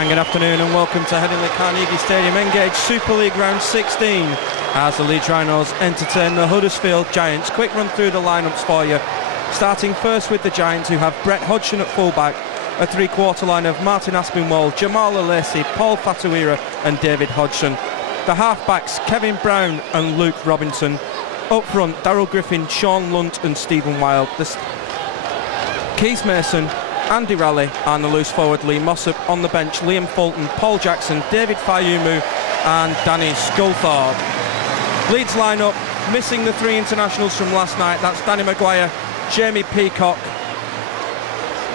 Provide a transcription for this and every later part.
And good afternoon and welcome to Headingley Carnegie Stadium Engage Super League Round 16 as the Leeds Rhinos entertain the Huddersfield Giants. Quick run through the lineups for you. Starting first with the Giants, who have Brett Hodgson at fullback, a three-quarter line of Martin Aspinwall, Jamal Alesi, Paul Fatuira and David Hodgson. The half-backs, Kevin Brown and Luke Robinson. Up front, Daryl Griffin, Sean Lunt and Stephen Wild. Keith Mason, Andy Raleigh and the loose forward Lee Mossop. On the bench, Liam Fulton, Paul Jackson, David Fayumu and Danny Sculthorpe. Leeds line-up, missing the three internationals from last night. That's Danny Maguire, Jamie Peacock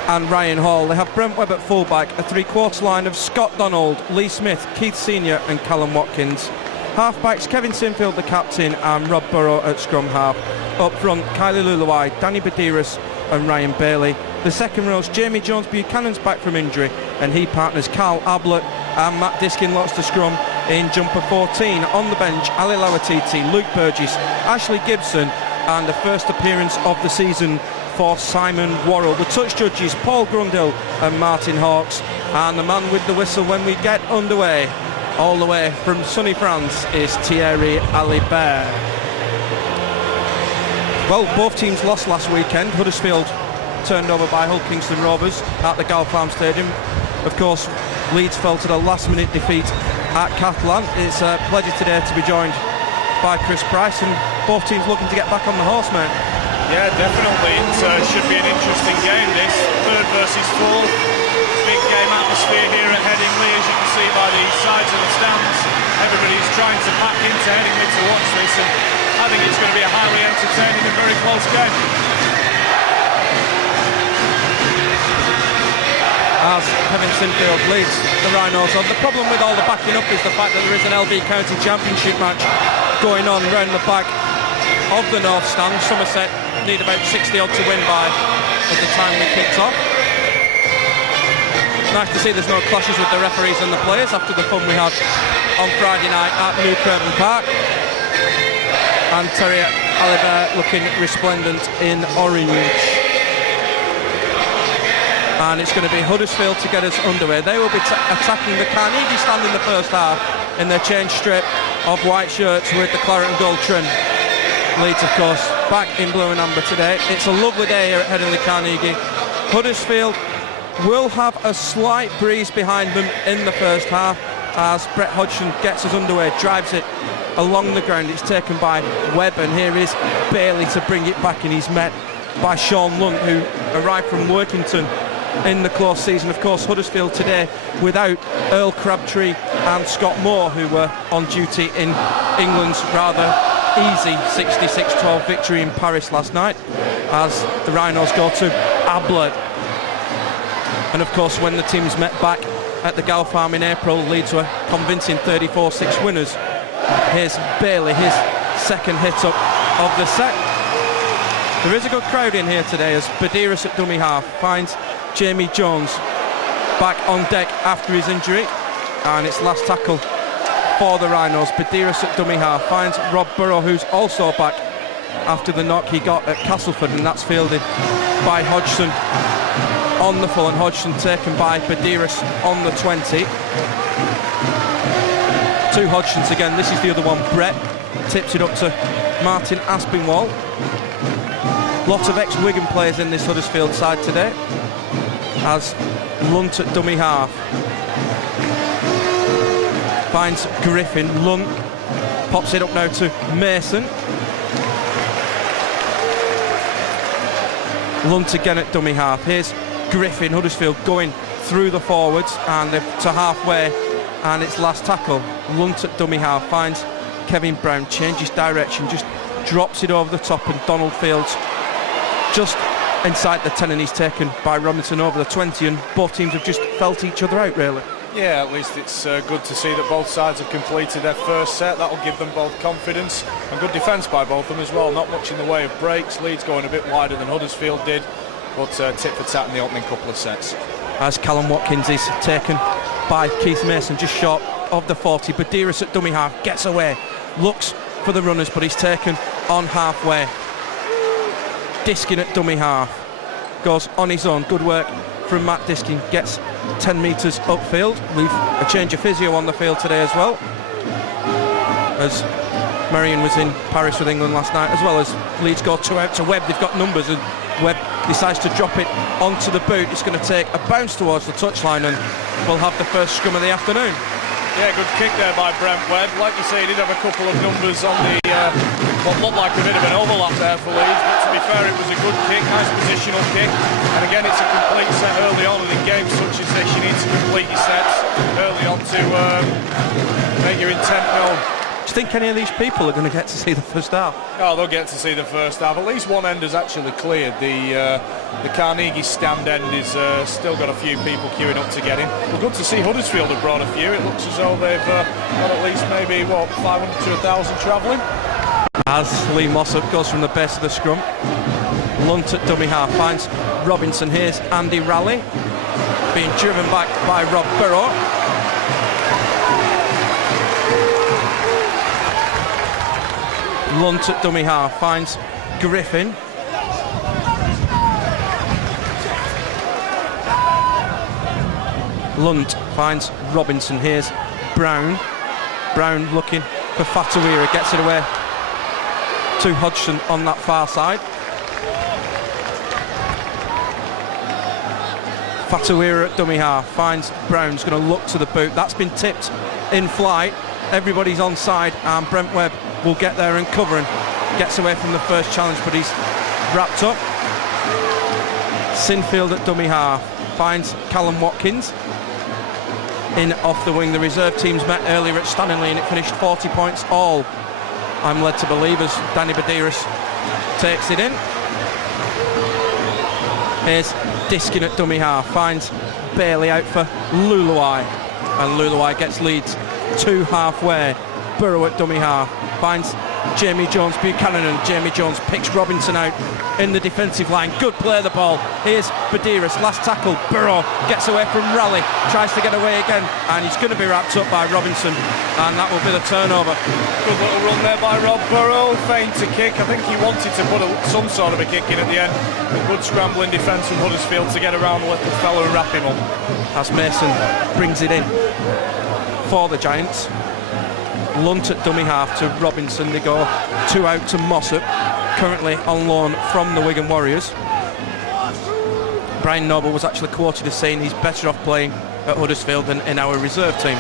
and Ryan Hall. They have Brent Webb at fullback, a three-quarter line of Scott Donald, Lee Smith, Keith Senior and Callum Watkins. Half-backs, Kevin Sinfield the captain and Rob Burrow at scrum half. Up front, Kylie Luluwai, Danny Badiris and Ryan Bailey. The second rows, Jamie Jones Buchanan's back from injury and he partners Carl Ablett and Matt Diskin lots to scrum in jumper 14. On the bench, Ali Lawatiti, Luke Burgess, Ashley Gibson and the first appearance of the season for Simon Worrell. The touch judges, Paul Grundle and Martin Hawkes, and the man with the whistle when we get underway, all the way from sunny France, is Thierry Alibert. Well, both teams lost last weekend. Huddersfield turned over by Hull Kingston Rovers at the Gal Farm Stadium. Of course, Leeds fell to the last-minute defeat at Catalan. It's a pleasure today to be joined by Chris Price, and both teams looking to get back on the horse, mate. Yeah, definitely. It should be an interesting game, this. Third versus fourth. Big game atmosphere here at Headingley, as you can see by the sides of the stands. Everybody's trying to pack into Headingley to watch this, and I think it's going to be a highly entertaining and very close game. As Kevin Sinfield leads the Rhinos on. The problem with all the backing up is the fact that there is an LB County Championship match going on round the back of the North Stand. Somerset need about 60 odd to win by at the time we kicked off. Nice to see there's no clashes with the referees and the players after the fun we had on Friday night at New Curtain Park. And Thierry Alibert looking resplendent in orange. And it's going to be Huddersfield to get us underway. They will be attacking the Carnegie stand in the first half in their change strip of white shirts with the claret and gold trim. Leeds, of course, back in blue and amber today. It's a lovely day here at Headingley Carnegie. Huddersfield will have a slight breeze behind them in the first half as Brett Hodgson gets us underway, drives it along the ground. It's taken by Webb, and here is Bailey to bring it back, and he's met by Sean Lunt, who arrived from Workington in the close season. Of course, Huddersfield today without Earl Crabtree and Scott Moore, who were on duty in England's rather easy 66-12 victory in Paris last night, as the Rhinos go to Ablett. And of course, when the teams met back at the Gal Farm in April, Leeds were convincing 34-6 winners. Here's Bailey, his second hit up of the set. There is a good crowd in here today as Badiris at dummy half finds Jamie Jones back on deck after his injury, and it's last tackle for the Rhinos. Badiris at dummy half finds Rob Burrow, who's also back after the knock he got at Castleford, and that's fielded by Hodgson on the full, and Hodgson taken by Badiris on the 20. Two Hodgsons again. This is the other one. Brett tips it up to Martin Aspinwall. Lots of ex-Wigan players in this Huddersfield side today, as Lunt at dummy half finds Griffin. Lunt pops it up now to Mason. Lunt again at dummy half. Here's Griffin. Huddersfield going through the forwards and to halfway, and it's last tackle. Lunt at dummy half finds Kevin Brown, changes direction, just drops it over the top, and Donald Fields just inside the 10, and he's taken by Robinson over the 20, and both teams have just felt each other out, really. Yeah, at least it's good to see that both sides have completed their first set. That'll give them both confidence, and good defence by both of them as well. Not much in the way of breaks. Leeds going a bit wider than Huddersfield did, but tit for tat in the opening couple of sets. As Callum Watkins is taken by Keith Mason just short of the 40. Badiris at dummy half gets away, looks for the runners, but he's taken on halfway. Diskin at dummy half goes on his own. Good work from Matt Diskin, gets 10 metres upfield. We've a change of physio on the field today as well, as Marion was in Paris with England last night, as well as Leeds go 2 out to Webb. They've got numbers, and Webb decides to drop it onto the boot. It's going to take a bounce towards the touchline, and we'll have the first scrum of the afternoon. Yeah, good kick there by Brent Webb. Like you say, he did have a couple of numbers on the what looked like a bit of an overlap there for Leeds, but to be fair, it was a good kick, nice positional kick. And again, it's a complete set early on, and in games such as this, you need to complete your sets early on to make your intent known. Do you think any of these people are going to get to see the first half? Oh, they'll get to see the first half. At least one end has actually cleared. The Carnegie stand end is still got a few people queuing up to get in. Well, good to see Huddersfield have brought a few. It looks as though they've got at least maybe, 500 to 1,000 travelling. As Lee Mossop goes from the base of the scrum. Lunt at dummy half finds Robinson. Here's Andy Raleigh being driven back by Rob Burrow. Lunt at dummy half finds Griffin. Lunt finds Robinson. Here's Brown. Brown looking for Fatawira, gets it away to Hodgson on that far side. Fatawira at dummy half finds Brown's going to look to the boot. That's been tipped in flight. Everybody's on side, and Brent Webb will get there and cover and gets away from the first challenge, but he's wrapped up. Sinfield at dummy half finds Callum Watkins in off the wing. The reserve teams met earlier at Stanley and it finished 40 points all, I'm led to believe, as Danny Badiris takes it in. Here's Diskin at dummy half finds Bailey out for Luluai, and Luluai gets Leeds to halfway. Burrow at dummy half finds Jamie Jones Buchanan, and Jamie Jones picks Robinson out in the defensive line. Good play of the ball. Here's Badiris, last tackle. Burrow gets away from Raleigh, tries to get away again, and he's going to be wrapped up by Robinson, and that will be the turnover. Good little run there by Rob Burrow, feint to kick. I think he wanted to put some sort of a kick in at the end. A good scrambling defence from Huddersfield to get around the little fella and wrap him up. As Mason brings it in for the Giants. Lunt at dummy half to Robinson. They go 2 out to Mossop, currently on loan from the Wigan Warriors. Brian Noble was actually quoted as saying he's better off playing at Huddersfield than in our reserve team,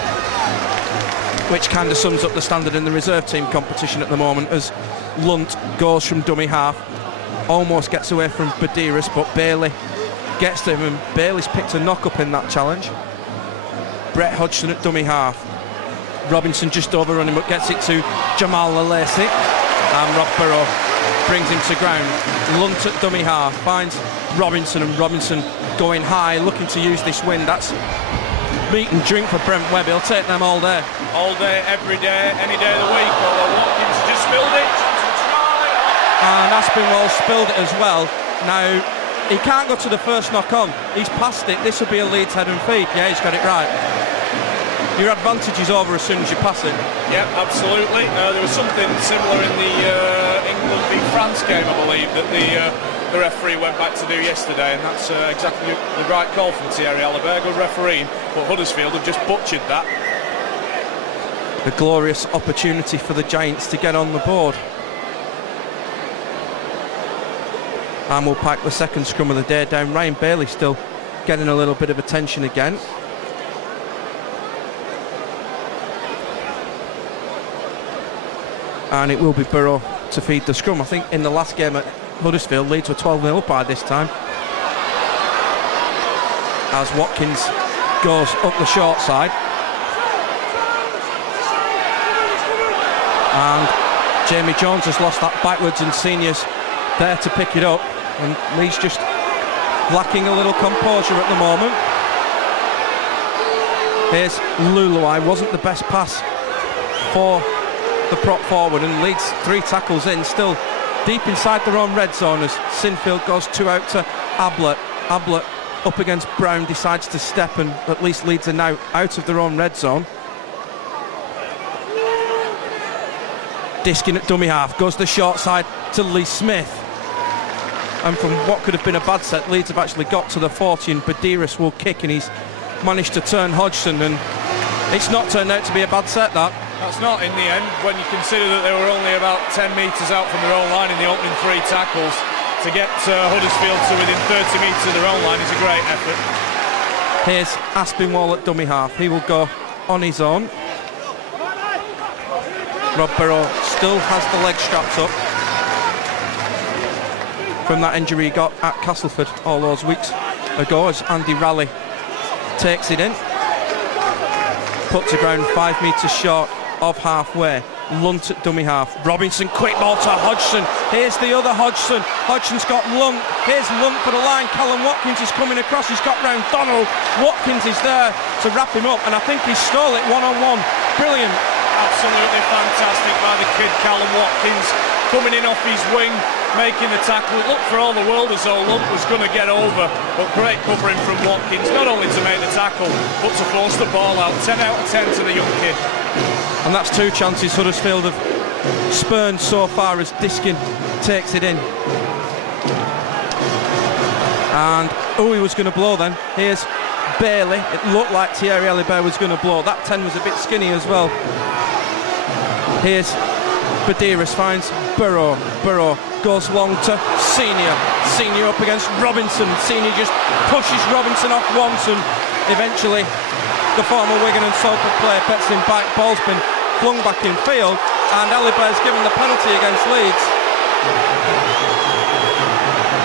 which kind of sums up the standard in the reserve team competition at the moment, as Lunt goes from dummy half, almost gets away from Badiris, but Bailey gets to him, and Bailey's picked a knock-up in that challenge. Brett Hodgson at dummy half. Robinson just overrunning, but gets it to Jamal Lacey, and Rob Burrow brings him to ground. Lunt at dummy half finds Robinson, and Robinson going high, looking to use this wind. That's meat and drink for Brent Webb. He'll take them all day. All day, every day, any day of the week. Although Watkins just spilled it. And Aspinwall spilled it as well. Now, he can't go to the first knock on. He's passed it. This will be a Leeds head and feet. Yeah, he's got it right. Your advantage is over as soon as you pass it. Yeah, absolutely. There was something similar in the England v France game, I believe, that the referee went back to do yesterday, and that's exactly the right call from Thierry Alibert, good referee, but Huddersfield have just butchered that. A glorious opportunity for the Giants to get on the board. And we'll pack the second scrum of the day down. Ryan Bailey still getting a little bit of attention again. And it will be Burrow to feed the scrum. I think in the last game at Huddersfield, Leeds were 12-0 up by this time. As Watkins goes up the short side. And Jamie Jones has lost that backwards, and Senior's there to pick it up. And Leeds just lacking a little composure at the moment. Here's Luluai. Wasn't the best pass for the prop forward, and Leeds 3 tackles in, still deep inside their own red zone, as Sinfield goes 2 out to Ablett. Ablett up against Brown, decides to step, and at least Leeds are now out of their own red zone. Diskin at dummy half, goes the short side to Lee Smith, and from what could have been a bad set, Leeds have actually got to the 40, and Badiris will kick, and he's managed to turn Hodgson, and it's not turned out to be a bad set, that. That's not in the end, when you consider that they were only about 10 metres out from their own line in the opening 3 tackles. To get Huddersfield to within 30 metres of their own line is a great effort. Here's Aspinwall at dummy half. He will go on his own. Rob Burrow still has the leg strapped up from that injury he got at Castleford all those weeks ago, as Andy Raleigh takes it in. Put to ground 5 metres short of halfway. Lunt at dummy half. Robinson, quick ball to Hodgson. Here's the other Hodgson. Hodgson's got Lunt. Here's Lunt for the line. Callum Watkins is coming across. He's got round Donald. Watkins is there to wrap him up, and I think he stole it one-on-one. Brilliant. Absolutely fantastic by the kid Callum Watkins, coming in off his wing, making the tackle. It looked for all the world as though Lunt was going to get over, but great covering from Watkins, not only to make the tackle but to force the ball out. 10 out of 10 to the young kid. And that's 2 chances Huddersfield have spurned so far as Diskin takes it in. And he was going to blow then. Here's Bailey. It looked like Thierry Alibert was going to blow. That 10 was a bit skinny as well. Here's Badiris, finds Burrow. Burrow goes long to Senior. Senior up against Robinson. Senior just pushes Robinson off once, and eventually the former Wigan and Salford player bets him back. Ball's been flung back in field, and Alibert's given the penalty against Leeds.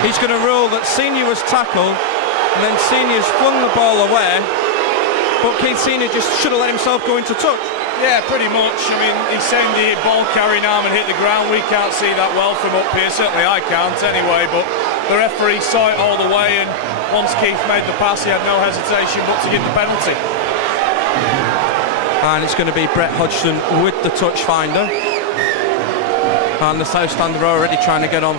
He's going to rule that Senior was tackled, and then Senior's flung the ball away, but Keith Senior just should have let himself go into touch. Yeah, pretty much. I mean, he's saying the ball carrying arm and hit the ground. We can't see that well from up here. Certainly I can't anyway, but the referee saw it all the way, and once Keith made the pass, he had no hesitation but to give the penalty. And it's going to be Brett Hodgson with the touch finder. And the South Stand are already trying to get on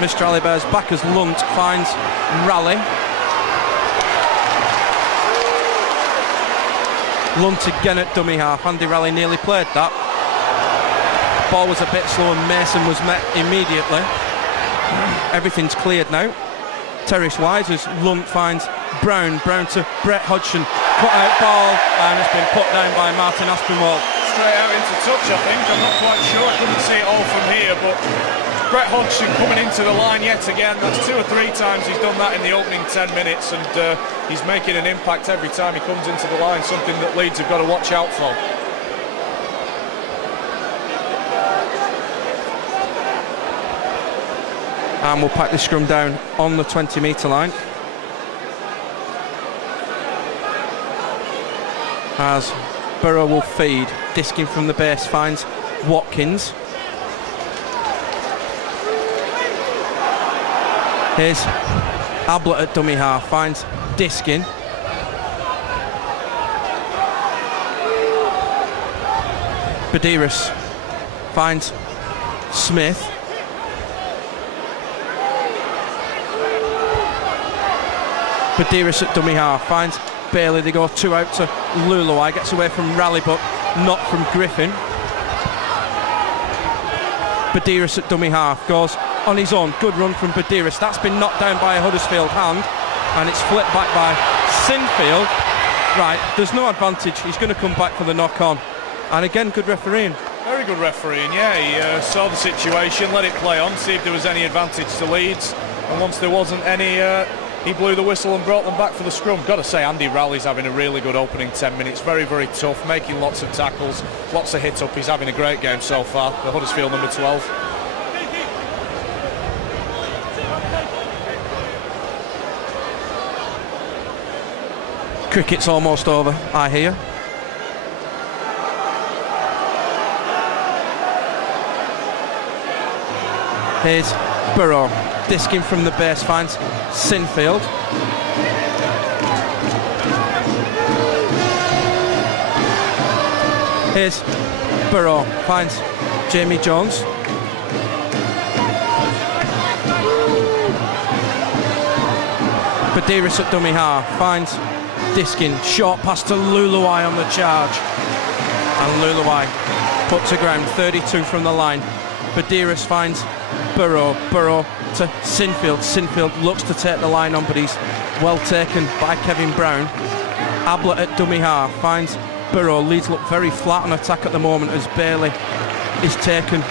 Mr. Alibert's back as Lunt finds Raleigh. Lunt again at dummy half. Andy Raleigh nearly played that. Ball was a bit slow and Mason was met immediately. Everything's cleared now. Terrace wise as Lunt finds Brown. Brown to Brett Hodgson. Put out ball, and it's been put down by Martin Aspinwall. Straight out into touch, I think. I'm not quite sure. I couldn't see it all from here, but Brett Hodgson coming into the line yet again. That's 2 or 3 times he's done that in the opening 10 minutes, and he's making an impact every time he comes into the line, something that Leeds have got to watch out for. And we'll pack the scrum down on the 20-metre line. As Burrow will feed. Diskin from the base finds Watkins. Here's Ablett at dummy half, finds Diskin. Badiris finds Smith. Badiris at dummy half, finds Bailey. They go 2 out to Luluai, gets away from Raleigh but not from Griffin. Badiris at dummy half, goes on his own. Good run from Badiris. That's been knocked down by a Huddersfield hand, and it's flipped back by Sinfield. Right, there's no advantage. He's going to come back for the knock-on. And again, good refereeing. Very good refereeing, yeah. He saw the situation, let it play on, see if there was any advantage to Leeds. And once there wasn't any, he blew the whistle and brought them back for the scrum. Got to say, Andy Raleigh's having a really good opening 10 minutes. Very, very tough, making lots of tackles, lots of hit-up. He's having a great game so far, the Huddersfield number 12. Cricket's almost over, I hear. Here's Burrow. Diskin from the base finds Sinfield. Here's Burrow. Finds Jamie Jones. Badiris at dummy half. Finds Diskin. Short pass to Luluai on the charge. And Luluai put to ground. 32 from the line. Badiris finds Burrow. Burrow to Sinfield. Sinfield looks to take the line on, but he's well taken by Kevin Brown. Ablett at dummy half finds Burrow. Leeds look very flat on attack at the moment as Bailey is taken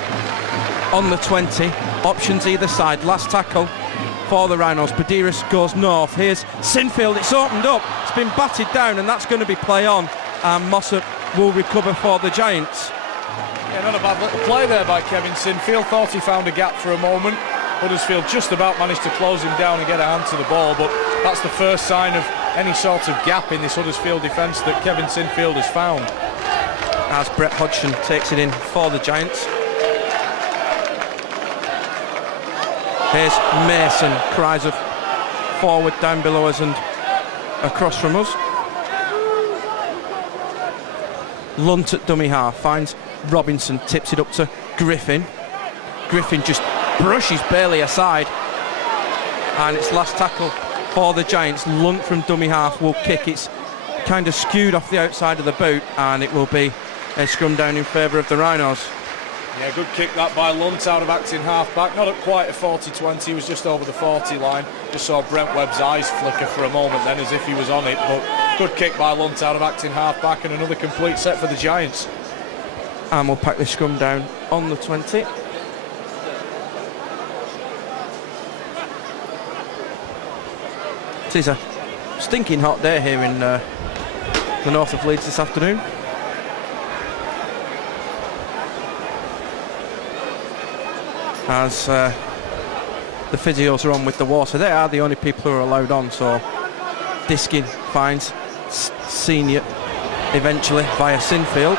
on the 20. Options either side. Last tackle for the Rhinos. Badiris goes north. Here's Sinfield. It's opened up. It's been batted down, and that's going to be play on. And Mossop will recover for the Giants. Yeah, not a bad little play there by Kevin Sinfield. Thought he found a gap for a moment. Huddersfield just about managed to close him down and get a hand to the ball, but that's the first sign of any sort of gap in this Huddersfield defence that Kevin Sinfield has found. As Brett Hodgson takes it in for the Giants. Here's Mason, cries of forward down below us and across from us. Lunt at dummy half finds Robinson, tips it up to Griffin. Griffin just brushes Bailey aside, and it's last tackle for the Giants. Lunt from dummy half will kick. It's kind of skewed off the outside of the boot, and it will be a scrum down in favour of the Rhinos. Yeah, good kick that by Lunt out of acting half-back. Not at quite a 40-20, he was just over the 40 line. Just saw Brent Webb's eyes flicker for a moment then as if he was on it, but good kick by Lunt out of acting half-back, and another complete set for the Giants. And we'll pack the scrum down on the 20. It is a stinking hot day here in the north of Leeds this afternoon. As the physios are on with the water. They are the only people who are allowed on, so Diskin finds Senior eventually via Sinfield.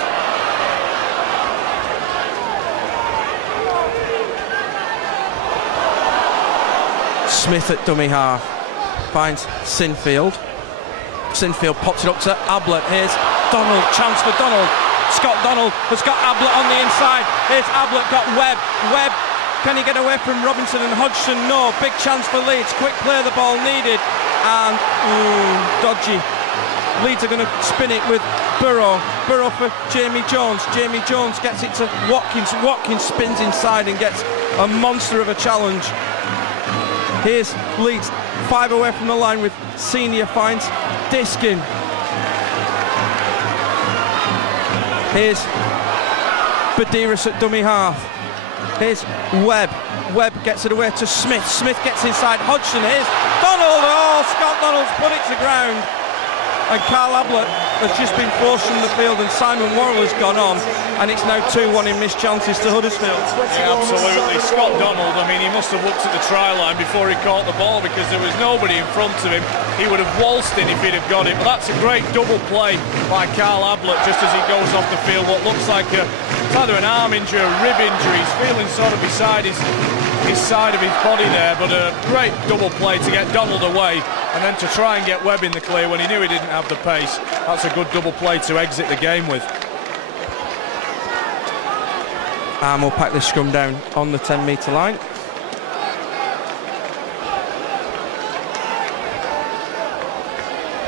Smith at dummy half finds Sinfield. Sinfield pops it up to Ablett. Here's Donald, chance for Donald. Scott Donald has got Ablett on the inside. Here's Ablett, got Webb. Webb, can he get away from Robinson and Hodgson? No, big chance for Leeds. Quick play, the ball needed. And, dodgy. Leeds are going to spin it with Burrow. Burrow for Jamie Jones. Jamie Jones gets it to Watkins. Watkins spins inside and gets a monster of a challenge. Here's Leeds, 5 away from the line with Senior finds Diskin. Here's Badiris at dummy half. Here's Webb. Webb gets it away to Smith. Smith gets inside Hodgson. Here's Donald. Oh, Scott Donald's put it to ground. And Carl Ablett has just been forced from the field, and Simon Worrell has gone on, and it's now 2-1 in missed chances to Huddersfield. Yeah, absolutely. Scott Donald, I mean, he must have looked at the try line before he caught the ball, because there was nobody in front of him. He would have waltzed in if he'd have got it, but that's a great double play by Carl Ablett just as he goes off the field. What looks like it's either an arm injury or a rib injury. He's feeling sort of beside his side of his body there, but a great double play to get Donald away and then to try and get Webb in the clear when he knew he didn't have the pace. That's a good double play to exit the game with. And we'll pack this scrum down on the 10-metre line.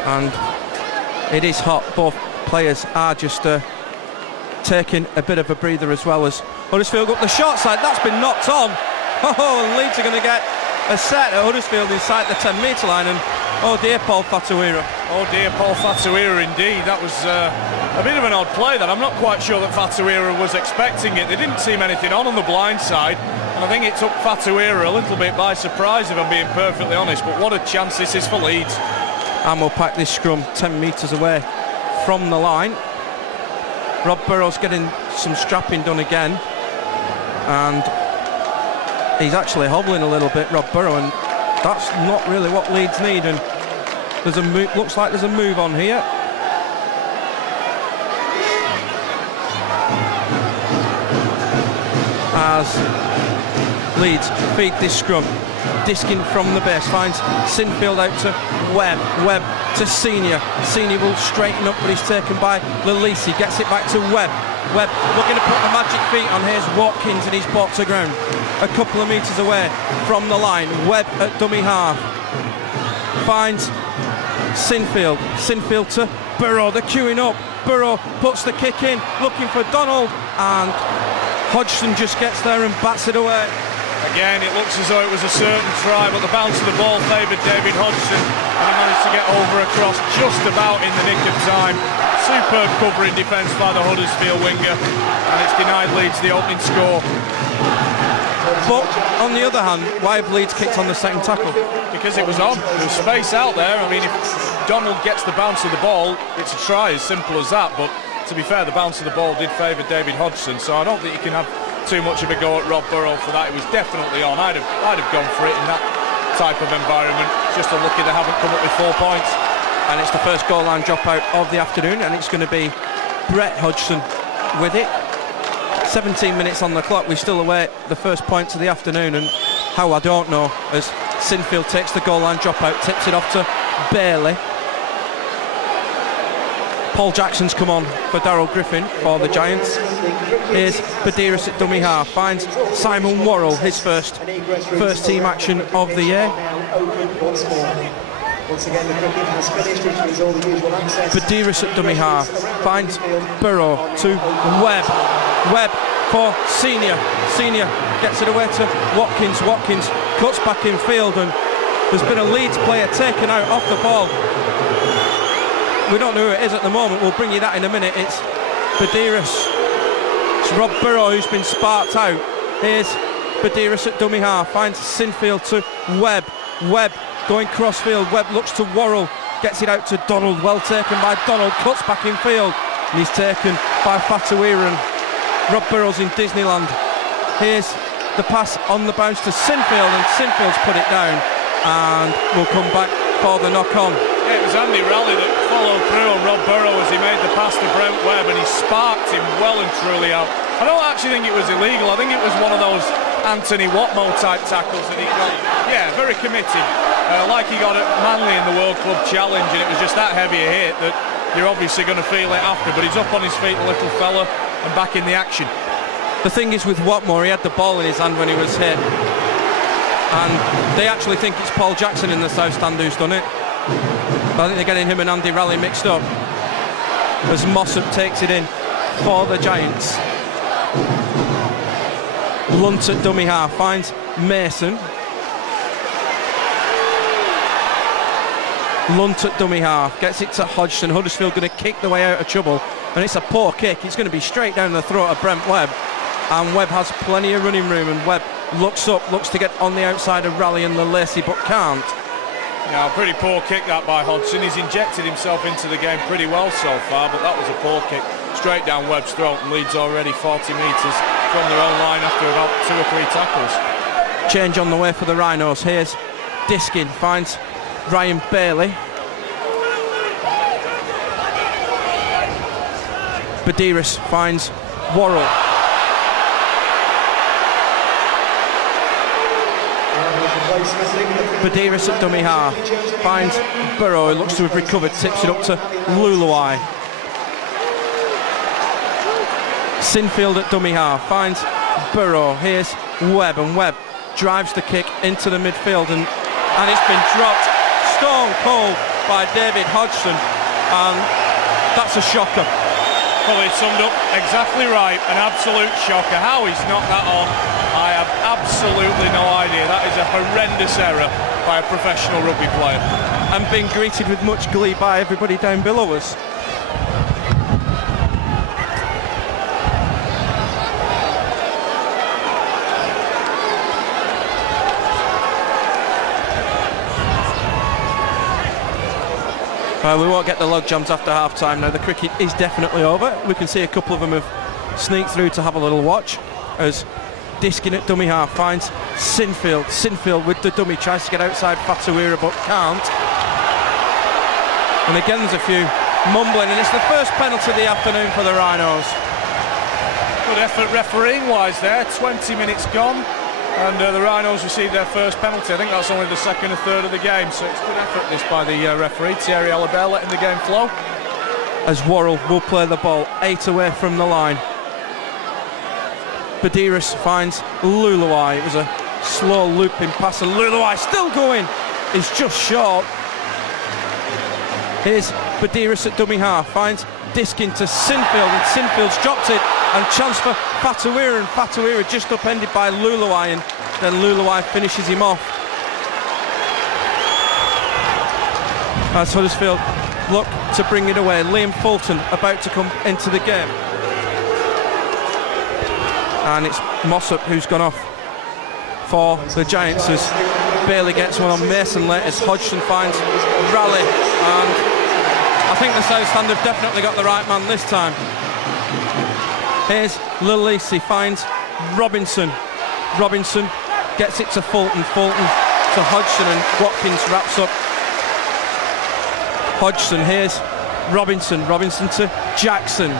And it is hot. Both players are just taking a bit of a breather as well as Huddersfield up the short side. That's been knocked on. Oh, and Leeds are going to get a set at Huddersfield inside the 10-metre line, and oh dear, Paul Fatuira. Oh dear, Paul Fatuira indeed. That was a bit of an odd play that I'm not quite sure that Fatuira was expecting it. There didn't seem anything on the blind side, and I think it took Fatuira a little bit by surprise, if I'm being perfectly honest, but what a chance this is for Leeds. And we'll pack this scrum 10 metres away from the line. Rob Burrow's getting some strapping done again, and he's actually hobbling a little bit, Rob Burrow, and that's not really what Leeds need. And there's a looks like there's a move on here. As Leeds feed this scrum, Diskin from the base finds Sinfield out to Webb. Webb to Senior. Senior will straighten up, but he's taken by Lalisi. Gets it back to Webb. Webb looking to put the magic feet on. Here's Watkins, and he's brought to ground a couple of metres away from the line. Webb at dummy half finds Sinfield. Sinfield to Burrow. They're queuing up. Burrow puts the kick in, looking for Donald, and Hodgson just gets there and bats it away. Again, it looks as though it was a certain try, but the bounce of the ball favoured David Hodgson, and he managed to get over across just about in the nick of time. Superb covering defence by the Huddersfield winger, and it's denied Leeds the opening score. But on the other hand, why have Leeds kicked on the second tackle? Because it was on. There was space out there. I mean, if Donald gets the bounce of the ball, it's a try, as simple as that. But to be fair, the bounce of the ball did favour David Hodgson, so I don't think you can have too much of a go at Rob Burrow for that. It was definitely on. I'd have gone for it in that type of environment. Just unlucky they haven't come up with 4 points. And it's the first goal line dropout of the afternoon, and it's going to be Brett Hodgson with it. 17 minutes on the clock. We still await the first points of the afternoon, and how I don't know, as Sinfield takes the goal line dropout, tips it off to Bailey. Paul Jackson's come on for Darryl Griffin for the Giants. Here's Badiris at dummy half, finds Simon Worrell, his first team action of the year. Once again, the cricket has finished, which means all the usual access. Badiris at dummy half, finds Burrow to Webb. Webb for Senior. Senior gets it away to Watkins. Watkins cuts back in field, and there's been a Leeds player taken out off the ball. We don't know who it is at the moment. We'll bring you that in a minute. It's Badiris. It's Rob Burrow who's been sparked out. Here's Badiris at dummy half, finds Sinfield to Webb. Webb going crossfield. Webb looks to Worrell, gets it out to Donald. Well taken by Donald, cuts back in field, and he's taken by Fatuira, and Rob Burrow's in Disneyland. Here's the pass on the bounce to Sinfield, and Sinfield's put it down, and we'll come back for the knock-on. Yeah, it was Andy Raleigh that followed through on Rob Burrow as he made the pass to Brent Webb, and he sparked him well and truly out. I don't actually think it was illegal. I think it was one of those Anthony Watmo type tackles that he got. Yeah, very committed. Like he got at Manly in the World Club Challenge, and it was just that heavy a hit that you're obviously going to feel it after, but he's up on his feet, the little fella, and back in the action. The thing is with Watmore, he had the ball in his hand when he was hit, and they actually think it's Paul Jackson in the South Stand who's done it. But I think they're getting him and Andy Raleigh mixed up as Mossop takes it in for the Giants. Lunt at dummy half, finds Mason. Lunt at dummy half, gets it to Hodgson. Huddersfield going to kick the way out of trouble, and it's a poor kick. It's going to be straight down the throat of Brent Webb, and Webb has plenty of running room, and Webb looks up, looks to get on the outside of Raleigh and the Lacey, but can't. Yeah, pretty poor kick that by Hodgson. He's injected himself into the game pretty well so far, but that was a poor kick straight down Webb's throat, and Leeds already 40 metres from their own line after about 2 or 3 tackles. Change on the way for the Rhinos. Here's Diskin, finds Ryan Bailey. Badiris finds Worrell. Badiris at dummy half, finds Burrow, who looks to have recovered, tips it up to Luluai. Sinfield at dummy half, finds Burrow. Here's Webb, and Webb drives the kick into the midfield, and it's been dropped stone cold by David Hodgson, and that's a shocker. Well, it's summed up exactly right, an absolute shocker. How he's knocked that on, I have absolutely no idea. That is a horrendous error by a professional rugby player. And being greeted with much glee by everybody down below us. We won't get the log jams after half time now. The cricket is definitely over. We can see a couple of them have sneaked through to have a little watch as Diskin at dummy half finds Sinfield. Sinfield with the dummy tries to get outside Fatuira but can't. And again there's a few mumbling, and it's the first penalty of the afternoon for the Rhinos. Good effort refereeing wise there. 20 minutes gone, and the Rhinos received their first penalty. I think that's only the second or third of the game, so it's good effort this by the referee, Thierry Alabert, letting the game flow. As Worrell will play the ball 8 away from the line. Badiris finds Luluai. It was a slow looping pass, and Luluai still going. He's just short. Here's Badiris at dummy half, finds Diskin to Sinfield, and Sinfield's dropped it, and chance for Fatuira, and Fatuira just upended by Luluai, and then Luluai finishes him off. As Huddersfield look to bring it away. Liam Fulton about to come into the game. And it's Mossop who's gone off for the Giants as Bailey gets one on Mason late as Hodgson finds Raleigh, and I think the South Stand have definitely got the right man this time. Here's Lilisi, finds Robinson. Robinson gets it to Fulton. Fulton to Hodgson, and Watkins wraps up. Hodgson, here's Robinson. Robinson to Jackson.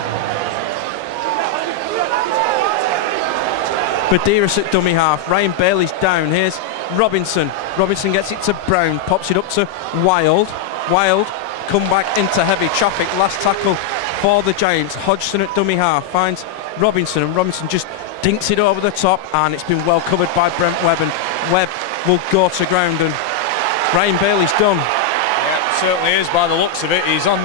Badiris at dummy half. Ryan Bailey's down. Here's Robinson. Robinson gets it to Brown. Pops it up to Wild. Wild come back into heavy traffic. Last tackle for the Giants. Hodgson at dummy half finds Robinson, and Robinson just dinks it over the top, and it's been well covered by Brent Webb, and Webb will go to ground, and Ryan Bailey's done. Yeah, certainly is by the looks of it. He's on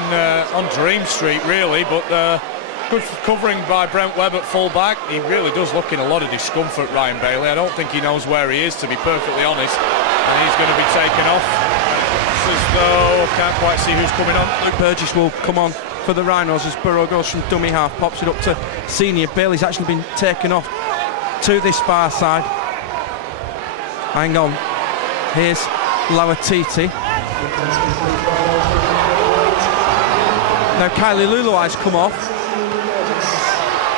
Dream Street really, but good covering by Brent Webb at full back. He really does look in a lot of discomfort, Ryan Bailey. I don't think he knows where he is, to be perfectly honest, and he's going to be taken off. It's as though I can't quite see who's coming on. Luke Burgess will come on for the Rhinos as Burrow goes from dummy half, pops it up to Senior. Bailey's actually been taken off to this far side. Hang on, here's Lauatiti. Now Kylie Luluai's come off.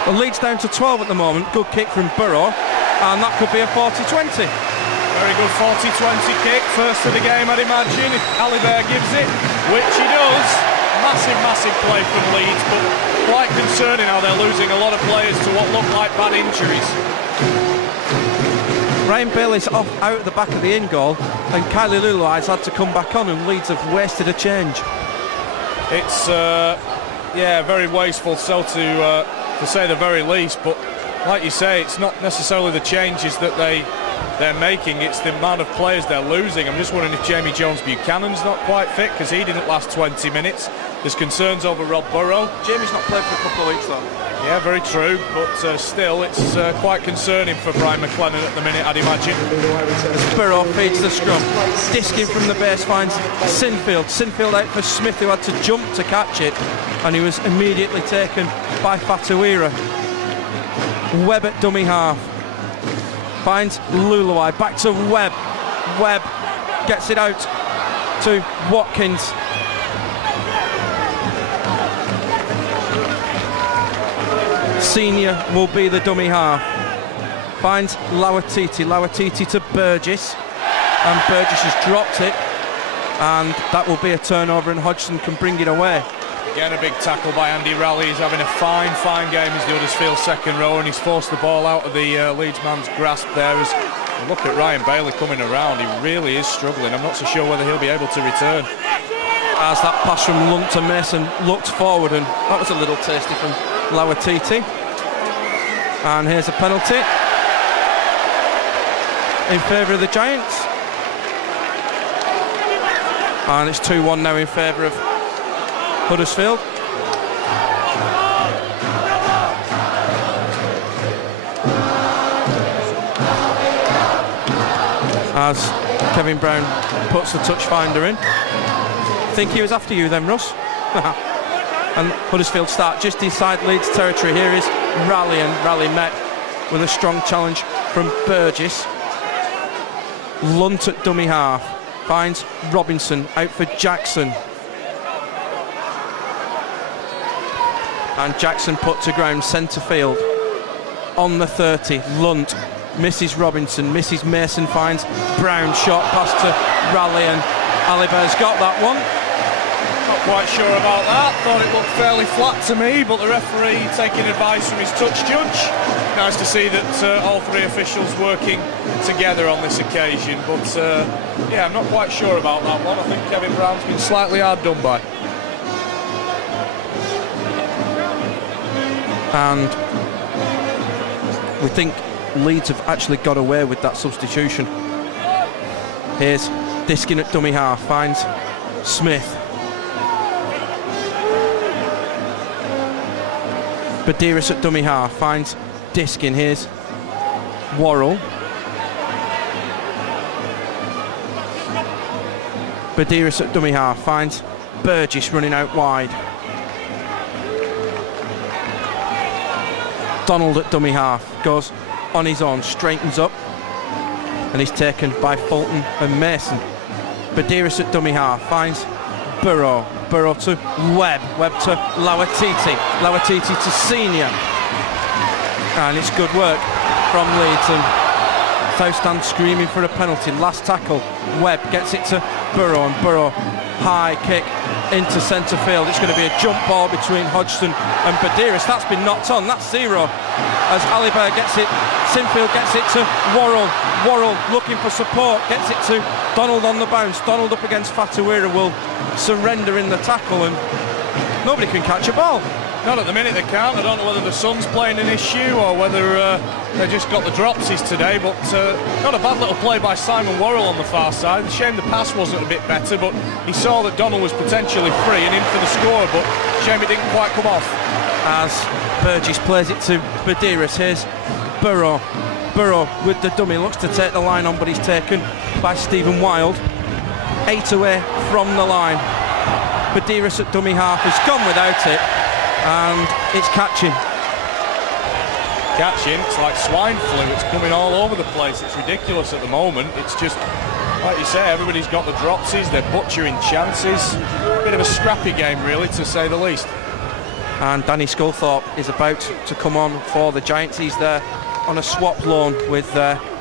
The Leeds down to 12 at the moment. Good kick from Burrow, and that could be a 40-20. Very good 40-20 kick, first of the game I'd imagine, if Alibert gives it, which he does. Massive play from Leeds, but quite concerning how they're losing a lot of players to what look like bad injuries. Ryan Bailey's off out at the back of the in goal, and Kylie Luluai's had to come back on, and Leeds have wasted a change. It's very wasteful, so to say the very least, but like you say, it's not necessarily the changes that they're making, it's the amount of players they're losing. I'm just wondering if Jamie Jones-Buchanan's not quite fit, because he didn't last 20 minutes. There's concerns over Rob Burrow. Jamie's not played for a couple of weeks though. Yeah, very true, but still it's quite concerning for Brian McLennan at the minute, I'd imagine. Burrow feeds the scrum, disking from the base, finds Sinfield out for Smith, who had to jump to catch it, and he was immediately taken by Fatuira. Webb at dummy half finds Luluai, back to Webb. Webb gets it out to Watkins. Senior will be the dummy half. Finds Lauatiti to Burgess, and Burgess has dropped it, and that will be a turnover, and Hodgson can bring it away. Again, a big tackle by Andy Raleigh. He's having a fine game as the Huddersfield second row, and he's forced the ball out of the Leeds man's grasp there. As look at Ryan Bailey coming around, he really is struggling. I'm not so sure whether he'll be able to return. As that pass from Lunt to Mason looked forward, and that was a little tasty from Lauatiti. And here's a penalty in favour of the Giants, and it's 2-1 now in favour of Huddersfield. As Kevin Brown puts the touch finder in. Think he was after you then, Russ? And Huddersfield start just inside Leeds territory. Here is Raleigh, and Raleigh met with a strong challenge from Burgess. Lunt at dummy half finds Robinson, out for Jackson, and Jackson put to ground centre field on the 30. Lunt misses Robinson, misses Mason, finds Brown, short pass to Raleigh, and Alibert's got that one. Not quite sure about that. Thought it looked fairly flat to me, but the referee taking advice from his touch judge. Nice to see that all three officials working together on this occasion, but I'm not quite sure about that one. I think Kevin Brown's been slightly hard done by. And we think Leeds have actually got away with that substitution. Here's Diskin at dummy half, finds Smith. Badiris at dummy half finds Diskin. Here's Worrell. Badiris at dummy half finds Burgess running out wide. Donald at dummy half goes on his own, straightens up, and he's taken by Fulton and Mason. Badiris at dummy half finds Burrow. Burrow to Webb. Webb to Lawatiti. Lawatiti to Senior. And it's good work from Leeds, and South Stand screaming for a penalty. Last tackle. Webb gets it to Burrow, and Burrow high kick into centre field. It's going to be a jump ball between Hodgson and Badiris. That's been knocked on. That's 0. As Alibert gets it, Sinfield gets it to Worrell. Worrell looking for support, gets it to Donald on the bounce. Donald up against Fatuira will surrender in the tackle, and nobody can catch a ball. Not at the minute they can't. I don't know whether the sun's playing an issue or whether they just got the dropsies today, but not a bad little play by Simon Worrell on the far side. Shame the pass wasn't a bit better, but he saw that Donald was potentially free and in for the score, but shame it didn't quite come off. As Burgess plays it to Badiris, here's Burrow. Burrow with the dummy, looks to take the line on, but he's taken by Stephen Wild. 8 away from the line. Badiris at dummy half has gone without it, and it's catching. It's like swine flu. It's coming all over the place. It's ridiculous at the moment. It's just, like you say, everybody's got the dropsies. They're butchering chances. A bit of a scrappy game, really, to say the least. And Danny Sculthorpe is about to come on for the Giants. He's there on a swap loan with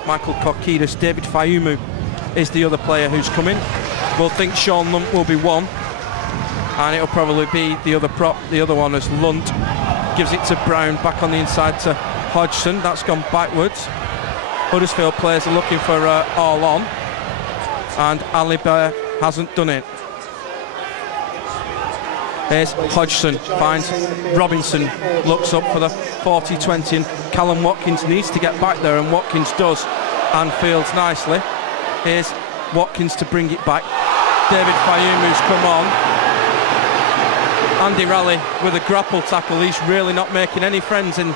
Michael Kokidis. David Fayumu is the other player who's coming. We'll think Sean Lunt will be one, and it'll probably be the other prop, the other one, as Lunt gives it to Brown, back on the inside to Hodgson. That's gone backwards. Huddersfield players are looking for all on, and Alibert hasn't done it. Here's Hodgson, finds Robinson, looks up for the 40-20, and Callum Watkins needs to get back there, and Watkins does, and fields nicely. Here's Watkins to bring it back. David Fayumu's come on. Andy Raleigh with a grapple tackle. He's really not making any friends in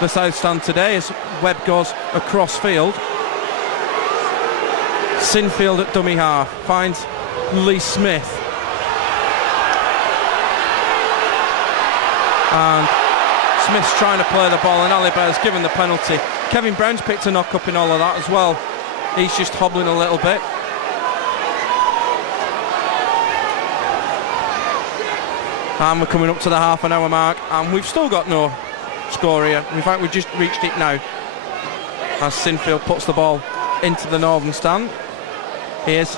the South Stand today as Webb goes across field. Sinfield at dummy half finds Lee Smith. And Smith's trying to play the ball, and Alibert's given the penalty. Kevin Brown's picked a knock up in all of that as well. He's just hobbling a little bit. And we're coming up to the half-an-hour mark, and we've still got no score here. In fact, we've just reached it now, as Sinfield puts the ball into the northern stand. Here's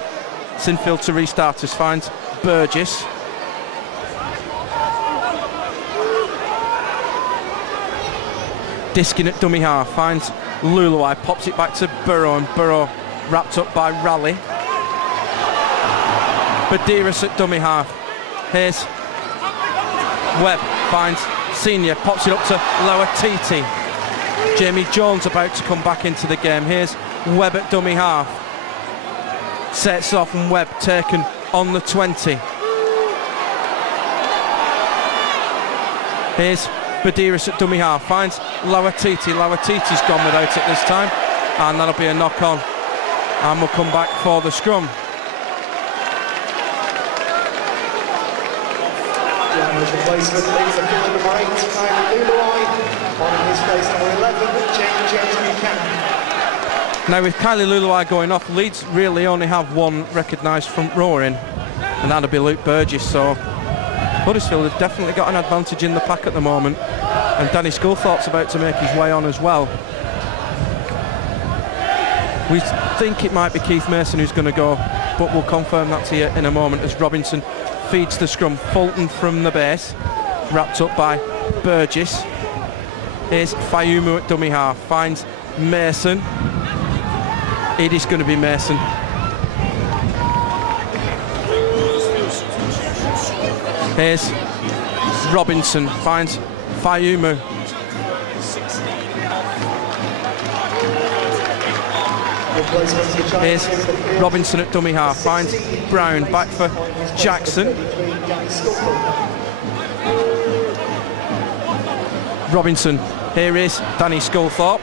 Sinfield to restart us, finds Burgess. Diskin at dummy half, finds Luluai, pops it back to Burrow, and Burrow wrapped up by Raleigh. Badiris at dummy half. Here's Webb, finds Senior, pops it up to Lawatiti. Jamie Jones about to come back into the game. Here's Webb at dummy half. Sets off, and Webb taken on the 20. Here's Badiris at dummy half, finds Lawatiti. Lawatiti's gone without it this time, and that'll be a knock on, and we'll come back for the scrum. Replacement leaves a field number 8, Kylie Luluai, on his place number 11, James Buchanan. Now with Kylie Luluai going off, Leeds really only have one recognised front rower in, and that'll be Luke Burgess, so Huddersfield have definitely got an advantage in the pack at the moment, and Danny Sculthorpe's about to make his way on as well. We think it might be Keith Mason who's going to go, but we'll confirm that to you in a moment as Robinson feeds the scrum. Fulton from the base, wrapped up by Burgess. Here's Fayumu at dummy half, finds Mason. It is going to be Mason. Here's Robinson, finds Fayumu. Here's Robinson at dummy half, finds Brown, back for Jackson. Robinson. Here is Danny Sculthorpe.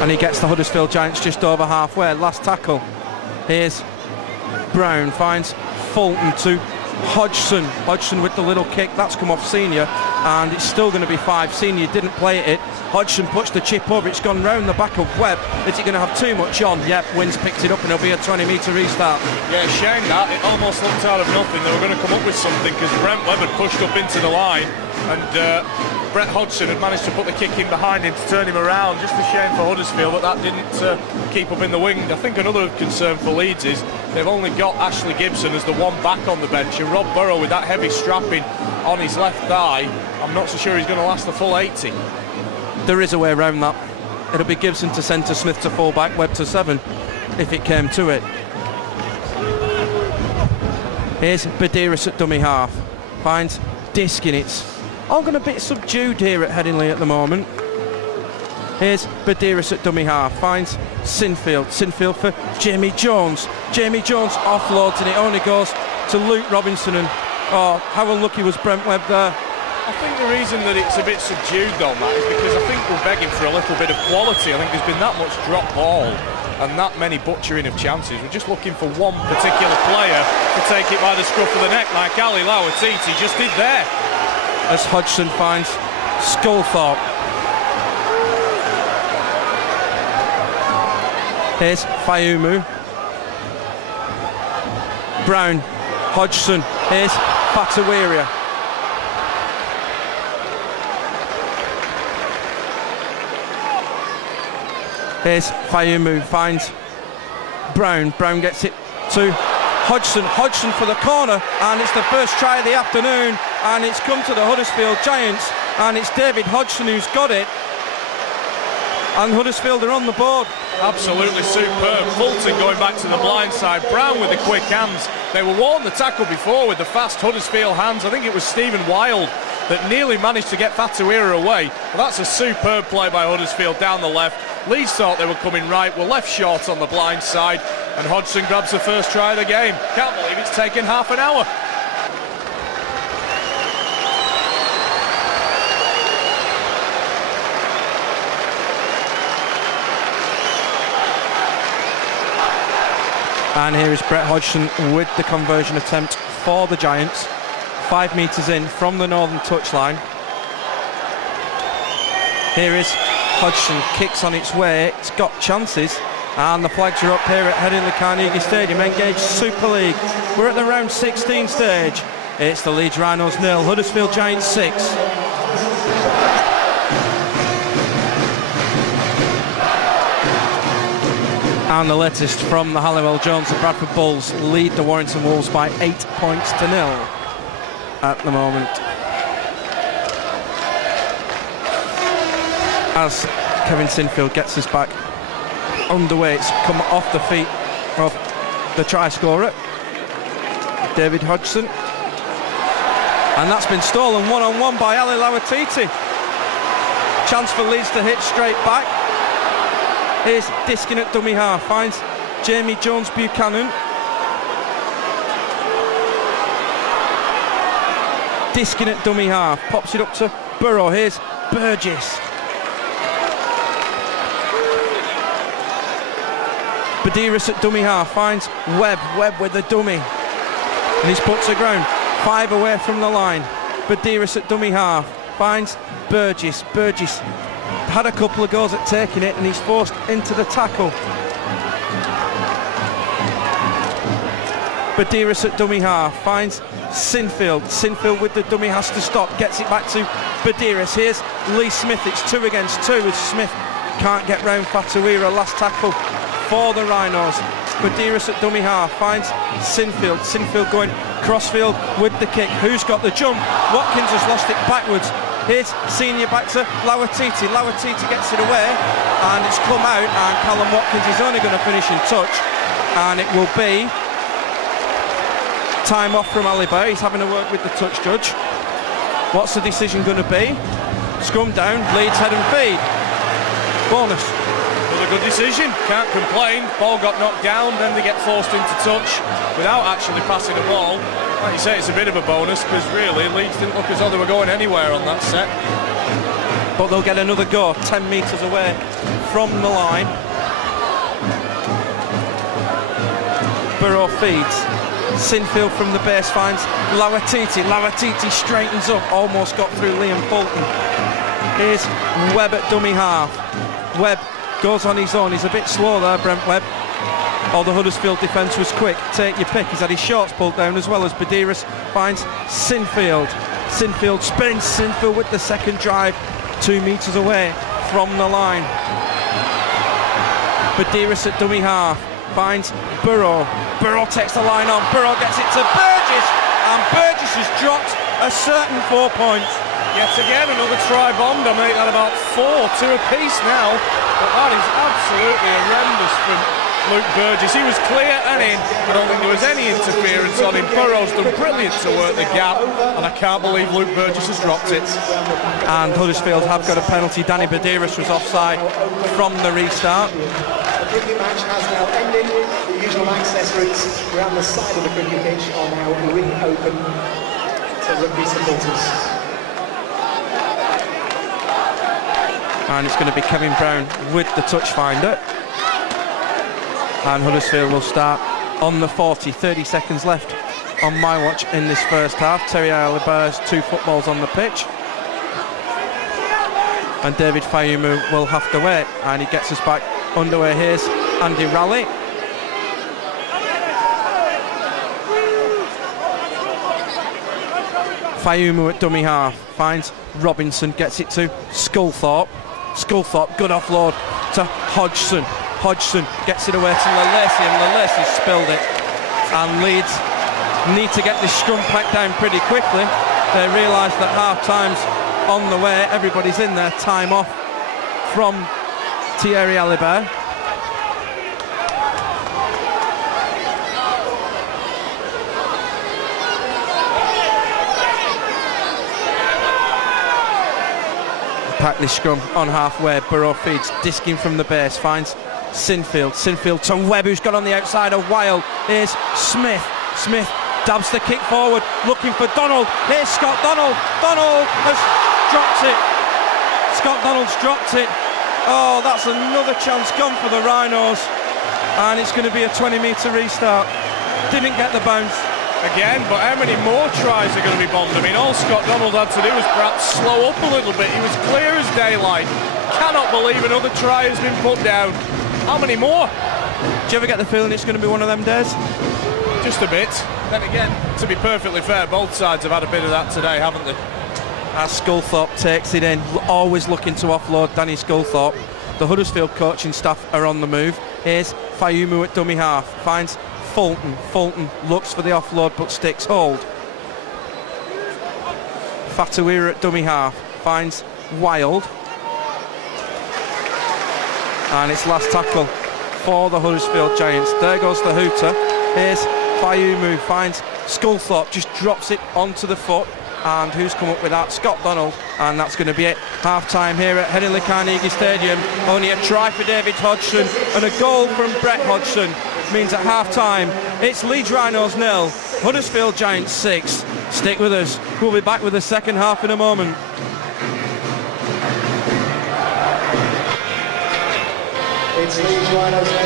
And he gets the Huddersfield Giants just over halfway. Last tackle. Here's Brown, finds Fulton to Hodgson. Hodgson with the little kick. That's come off Senior, and it's still going to be 5. Senior didn't play it. Hodgson puts the chip over. It's gone round the back of Webb. Is he going to have too much on? Yep, Wins picks it up, and it'll be a 20-metre restart. Yeah, shame that. It almost looked out of nothing. They were going to come up with something because Brent Webb had pushed up into the line, and Brett Hodgson had managed to put the kick in behind him to turn him around. Just a shame for Huddersfield that didn't keep up in the wing. I think another concern for Leeds is they've only got Ashley Gibson as the one back on the bench, and Rob Burrow with that heavy strapping on his left thigh, I'm not so sure he's going to last the full 80. There is a way around that. It'll be Gibson to centre, Smith to full back, Webb to 7 if it came to it. Here's Badiris at dummy half, finds Diskin. It's all going a bit subdued here at Headingley at the moment. Here's Badiris at dummy half, finds Sinfield for Jamie Jones. Jamie Jones offloads, and it only goes to Luke Robinson, and how unlucky was Brent Webb there. I think the reason that it's a bit subdued though, Matt, is because I think we're begging for a little bit of quality. I think there's been that much drop ball and that many butchering of chances. We're just looking for one particular player to take it by the scruff of the neck, like Ali Lawatiti just did there. As Hodgson finds Sculthorpe. Here's Fayumu. Brown, Hodgson. Here's Fatawiria. Here's Fayumu, finds Brown. Brown gets it to Hodgson. Hodgson for the corner, and it's the first try of the afternoon, and it's come to the Huddersfield Giants, and it's David Hodgson who's got it, and Huddersfield are on the board. Absolutely superb. Fulton going back to the blind side. Brown with the quick hands. They were warned the tackle before with the fast Huddersfield hands. I think it was Stephen Wild that nearly managed to get Fatuira away. Well, that's a superb play by Huddersfield down the left. Leeds thought they were coming right, were left short on the blind side, and Hodgson grabs the first try of the game. Can't believe it's taken half an hour. And here is Brett Hodgson with the conversion attempt for the Giants. 5 metres in from the northern touchline. Here is Hodgson, kicks on its way, it's got chances, and the flags are up here at Headingley Carnegie Stadium. Engaged Super League. We're at the round 16 stage. It's the Leeds Rhinos 0, Huddersfield Giants 6. And the latest from the Halliwell Jones, the Bradford Bulls lead the Warrington Wolves by 8 points to 0 at the moment. As Kevin Sinfield gets us back underway, it's come off the feet of the try scorer, David Hodgson. And that's been stolen one-on-one by Ali Lawatiti. Chance for Leeds to hit straight back. Here's Diskin at dummy half, finds Jamie Jones Buchanan. Diskin at dummy half, pops it up to Burrow. Here's Burgess. Badiris at dummy half, finds Webb. Webb with the dummy, and he's put to ground. 5 away from the line. Badiris at dummy half, finds Burgess. Burgess had a couple of goes at taking it, and he's forced into the tackle. Badiris at dummy half, finds Sinfield. Sinfield with the dummy has to stop, gets it back to Badiris. Here's Lee Smith, it's 2 against 2 as Smith can't get round Fatuira. Last tackle for the Rhinos. Badiris at dummy half, finds Sinfield. Sinfield going crossfield with the kick. Who's got the jump? Watkins has lost it backwards. Here's Senior back to Lawatiti. Lawatiti gets it away, and it's come out, and Callum Watkins is only going to finish in touch, and it will be time off from Ali Bay. He's having a word with the touch judge. What's the decision going to be? Scrum down, Leeds head and feed. Bonus. A good decision, can't complain. Ball got knocked down, then they get forced into touch without actually passing the ball. Like you say, it's a bit of a bonus because really Leeds didn't look as though they were going anywhere on that set. But they'll get another go 10 metres away from the line. Burrow feeds. Sinfield from the base finds Lawatiti. Lawatiti straightens up, almost got through Liam Fulton. Here's Webb at dummy half. Webb goes on his own. He's a bit slow there, Brent Webb. Oh, the Huddersfield defence was quick. Take your pick. He's had his shorts pulled down as well as Badiris finds Sinfield. Sinfield spins. Sinfield with the second drive, 2 metres away from the line. Badiris at dummy half finds Burrow. Burrow takes the line on. Burrow gets it to Burgess, and Burgess has dropped a certain 4 points. Yet again, another try bombed. I make that about 4, 2 apiece now. But that is absolutely horrendous from Luke Burgess. He was clear and in. I don't think there was any interference on him. Burrow's done brilliant to work the gap, and I can't believe Luke Burgess has dropped it. And Huddersfield have got a penalty. Danny Badiris was offside from the restart. The cricket match has now ended. The usual access routes around the side of the cricket pitch are now reopened to rugby supporters. And it's going to be Kevin Brown with the touch finder. And Huddersfield will start on the 40. 30 seconds left on my watch in this first half. Terry Aliber's 2 footballs on the pitch. And David Fayumu will have to wait. And he gets us back underway. Here's Andy Raleigh. Fayumu at dummy half. Finds Robinson. Gets it to Sculthorpe. Sculthorpe, good offload to Hodgson. Hodgson gets it away to Lalacy, and Lalacy spilled it. And Leeds need to get this scrum packed down pretty quickly. They realise that half-time's on the way. Everybody's in there. Time off from Thierry Alibert. Pack this scrum on halfway. Burrow feeds, disking from the base, finds Sinfield. Sinfield to Webb, who's got on the outside of Wild. Here's Smith. Smith dabs the kick forward, looking for Donald. Here's Scott Donald. Donald has dropped it. Scott Donald's dropped it. Oh, that's another chance gone for the Rhinos. And it's going to be a 20-metre restart. Didn't get the bounce. Again, but how many more tries are going to be bombed? I mean, all Scott Donald had to do was perhaps slow up a little bit. He was clear as daylight. Cannot believe another try has been put down. How many more? Do you ever get the feeling it's going to be one of them days? Just a bit. Then again, to be perfectly fair, both sides have had a bit of that today, haven't they? As Sculthorpe takes it in, always looking to offload Danny Sculthorpe. The Huddersfield coaching staff are on the move. Here's Fayumu at dummy half. Finds Fulton. Fulton looks for the offload but sticks hold. Fatuira at dummy half. Finds Wild. And it's last tackle for the Huddersfield Giants. There goes the hooter. Here's Fayumu. Finds Sculthorpe. Just drops it onto the foot. And who's come up with that? Scott Donald. And that's going to be it. Half-time here at Headingley Carnegie Stadium. Only a try for David Hodgson and a goal from Brett Hodgson means at half-time it's Leeds Rhinos 0, Huddersfield Giants 6. Stick with us. We'll be back with the second half in a moment.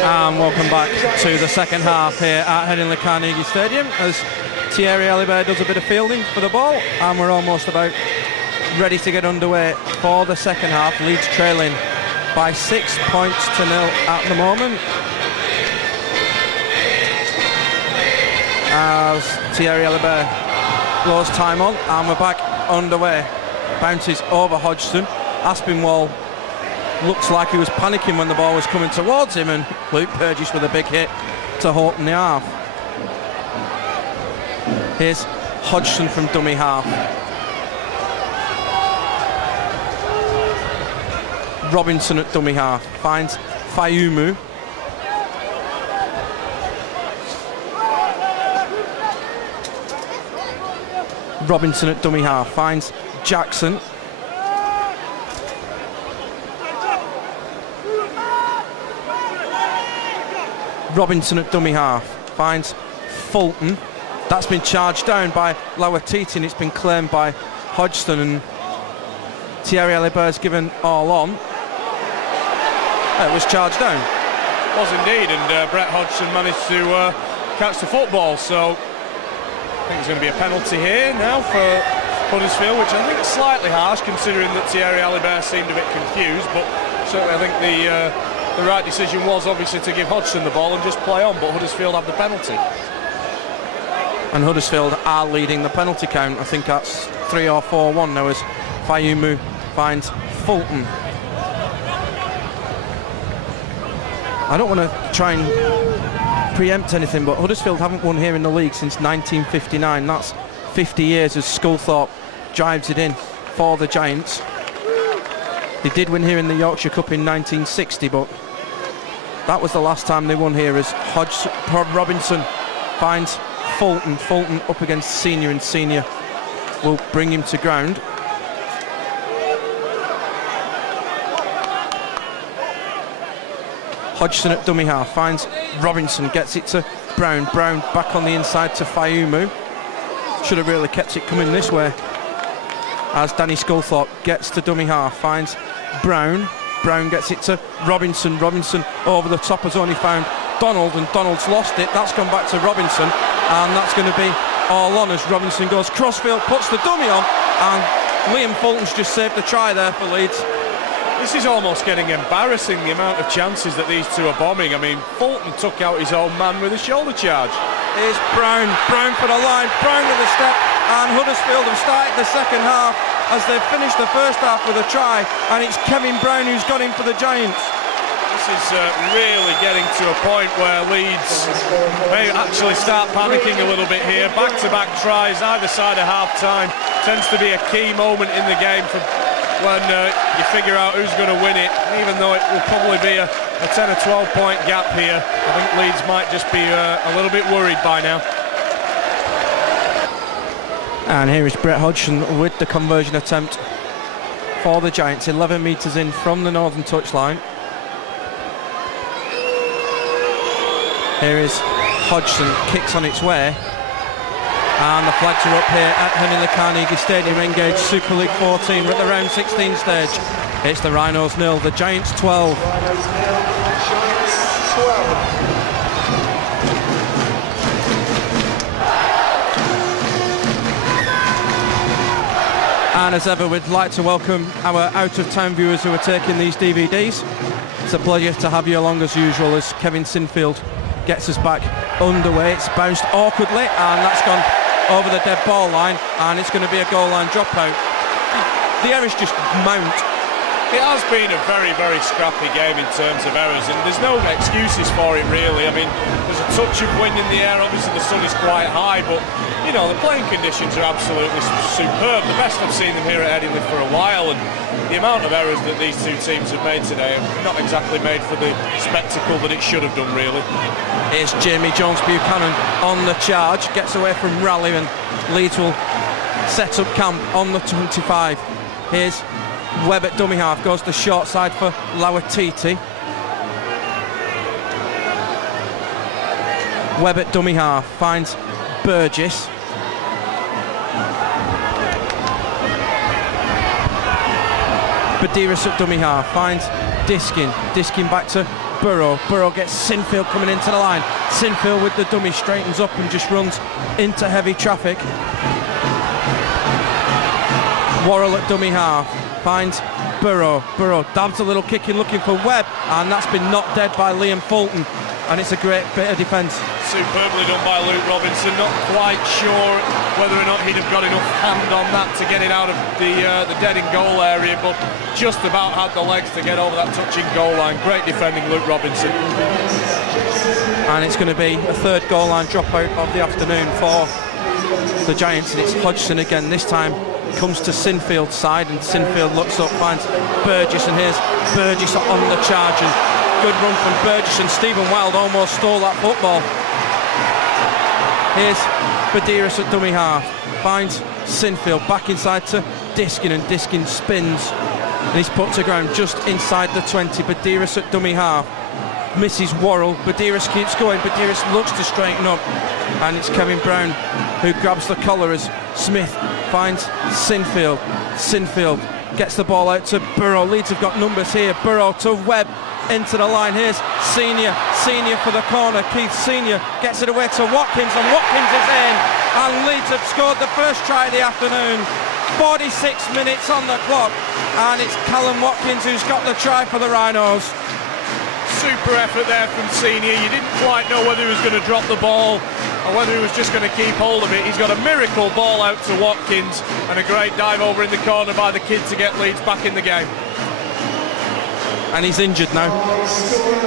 And welcome back to the second half here at Headingley Carnegie Stadium as Thierry Alibert does a bit of fielding for the ball, and we're almost about ready to get underway for the second half. Leeds trailing by 6 points to 0 at the moment as Thierry Alibert blows time on, and we're back underway. Bounces over Hodgson. Aspinwall looks like he was panicking when the ball was coming towards him, and Luke Burgess with a big hit to Horton the half. Here's Hodgson from dummy half. Robinson at dummy half. Finds Fayumu. Robinson at dummy half. Finds Jackson. Robinson at dummy half. Finds Fulton. That's been charged down by Lauatiti, and it's been claimed by Hodgson, and Thierry Alibert's given all on. It was charged down. It was indeed, and Brett Hodgson managed to catch the football, so I think there's going to be a penalty here now for Huddersfield, which I think is slightly harsh considering that Thierry Alibert seemed a bit confused, but certainly I think the right decision was obviously to give Hodgson the ball and just play on, but Huddersfield have the penalty. And Huddersfield are leading the penalty count. I think that's 3 or 4-1 now as Fayumu finds Fulton. I don't want to try and preempt anything, but Huddersfield haven't won here in the league since 1959. That's 50 years as Sculthorpe drives it in for the Giants. They did win here in the Yorkshire Cup in 1960, but that was the last time they won here as Robinson finds Fulton. Fulton up against Senior, and Senior will bring him to ground. Hodgson at dummy half finds Robinson, gets it to Brown. Brown back on the inside to Fayumu. Should have really kept it coming this way as Danny Sculthorpe gets to dummy half, finds Brown. Brown gets it to Robinson. Robinson over the top has only found Donald, and Donald's lost it. That's gone back to Robinson, and that's going to be all on as Robinson goes crossfield, puts the dummy on, and Liam Fulton's just saved the try there for Leeds. This is almost getting embarrassing, the amount of chances that these two are bombing. I mean, Fulton took out his own man with a shoulder charge. Here's Brown. Brown for the line. Brown with a step, and Huddersfield have started the second half as they've finished the first half with a try, and it's Kevin Brown who's got in for the Giants. This is really getting to a point where Leeds may actually start panicking a little bit here. Back-to-back tries either side of half-time tends to be a key moment in the game for when you figure out who's going to win it. Even though it will probably be a 10 or 12 point gap here, I think Leeds might just be a little bit worried by now. And here is Brett Hodgson with the conversion attempt for the Giants, 11 metres in from the northern touchline. Here is Hodgson, kicks on its way, and the flags are up here at Henley Carnegie Stadium. Engaged Super League 14. We're at the round 16 stage. It's the Rhinos 0, the Giants 12. Rhinos 0, Giants 12. And as ever, we'd like to welcome our out-of-town viewers who are taking these DVDs. It's a pleasure to have you along as usual as Kevin Sinfield gets us back underway. It's bounced awkwardly, and that's gone over the dead ball line, and it's going to be a goal line dropout. The errors just mount. It has been a very, very scrappy game in terms of errors, and there's no excuses for it really. I mean, there's a touch of wind in the air, obviously the sun is quite high, but you know, the playing conditions are absolutely superb. The best I've seen them here at Headingley for a while, and the amount of errors that these two teams have made today have not exactly made for the spectacle that it should have done really. Here's Jamie Jones-Buchanan on the charge, gets away from Raleigh, and Leeds will set up camp on the 25. Here's Webb at dummy half, goes to short side for Lauatiti. Webb at dummy half, finds Burgess. Badiris at dummy half, finds Diskin. Diskin back to Burrow. Burrow gets Sinfield coming into the line. Sinfield with the dummy straightens up and just runs into heavy traffic. Worrell at dummy half, finds Burrow. Burrow dabs a little kick in looking for Webb, and that's been knocked dead by Liam Fulton, and it's a great bit of defence. Superbly done by Luke Robinson. Not quite sure whether or not he'd have got enough hand on that to get it out of the dead in goal area, but just about had the legs to get over that touching goal line. Great defending, Luke Robinson. And it's going to be a third goal line dropout of the afternoon for the Giants, and it's Hodgson again. This time comes to Sinfield's side, and Sinfield looks up, finds Burgess, and here's Burgess on the charge, and good run from Burgess, and Stephen Wild almost stole that football. Here's Badiris at dummy half, finds Sinfield back inside to Diskin, and Diskin spins, and he's put to ground just inside the 20. Badiris at dummy half misses Worrell. Badiris keeps going. Badiris looks to straighten up, and it's Kevin Brown who grabs the collar as Smith finds Sinfield. Sinfield gets the ball out to Burrow. Leeds have got numbers here. Burrow to Webb into the line. Here's Senior for the corner. Keith Senior gets it away to Watkins, and Watkins is in, and Leeds have scored the first try of the afternoon. 46 minutes on the clock, and it's Callum Watkins who's got the try for the Rhinos. Super effort there from Senior. You didn't quite know whether he was going to drop the ball or whether he was just going to keep hold of it. He's got a miracle ball out to Watkins, and a great dive over in the corner by the kid to get Leeds back in the game. And he's injured now.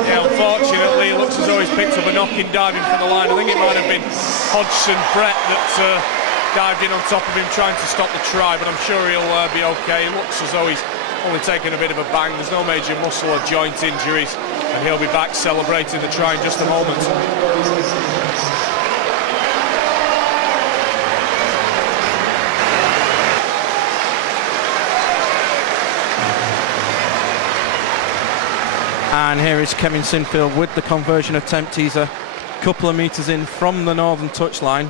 Yeah, unfortunately, it looks as though he's picked up a knocking diving from the line. I think it might have been Hodgson Brett that dived in on top of him trying to stop the try, but I'm sure he'll be okay. It looks as though he's only taken a bit of a bang. There's no major muscle or joint injuries, and he'll be back celebrating the try in just a moment. And here is Kevin Sinfield with the conversion attempt. He's a couple of metres in from the northern touchline.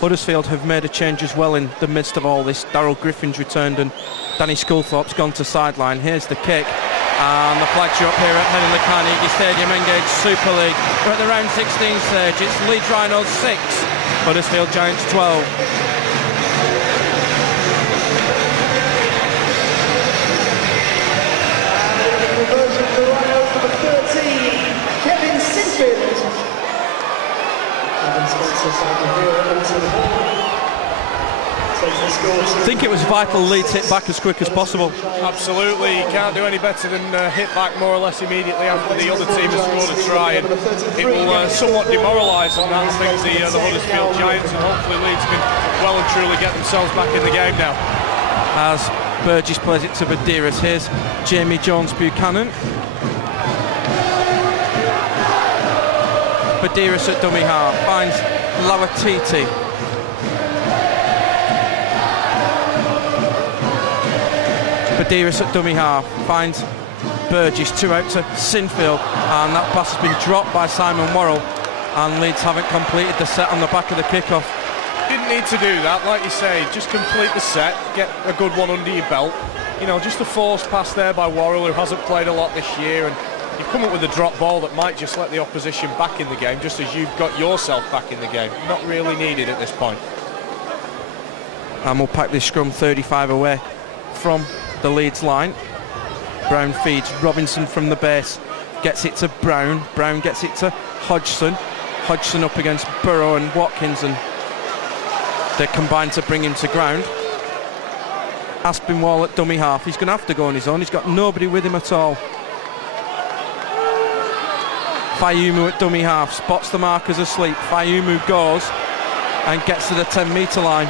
Huddersfield have made a change as well in the midst of all this. Darryl Griffin's returned and Danny Sculthorpe's gone to sideline. Here's the kick, and the flags are up here at Headingley Carnegie Stadium. Engage Super League. We're at the round 16 stage. It's Leeds Rhinos 6, Huddersfield Giants 12. I think it was vital Leeds hit back as quick as possible. Absolutely, you can't do any better than hit back more or less immediately after the other team has scored a try, and it will somewhat demoralise them, I think, the Huddersfield Giants, and hopefully Leeds can well and truly get themselves back in the game now. As Burgess plays it to Badiris, here's Jamie Jones-Buchanan. Badiris at dummy half finds Lawatiti. Badiris at dummy half finds Burgess, 2 out to Sinfield, and that pass has been dropped by Simon Worrell, and Leeds haven't completed the set on the back of the kickoff. Didn't need to do that, like you say, just complete the set, get a good one under your belt. You know, just a forced pass there by Worrell, who hasn't played a lot this year, and you've come up with a drop ball that might just let the opposition back in the game, just as you've got yourself back in the game. Not really needed at this point. And we'll pack this scrum 35 away from the Leeds line. Brown feeds Robinson from the base, gets it to Brown. Brown gets it to Hodgson. Hodgson up against Burrow and Watkins, and they combine to bring him to ground. Aspinwall at dummy half. He's going to have to go on his own. He's got nobody with him at all. Fayumu at dummy half, spots the markers asleep. Fayumu goes and gets to the 10-metre line.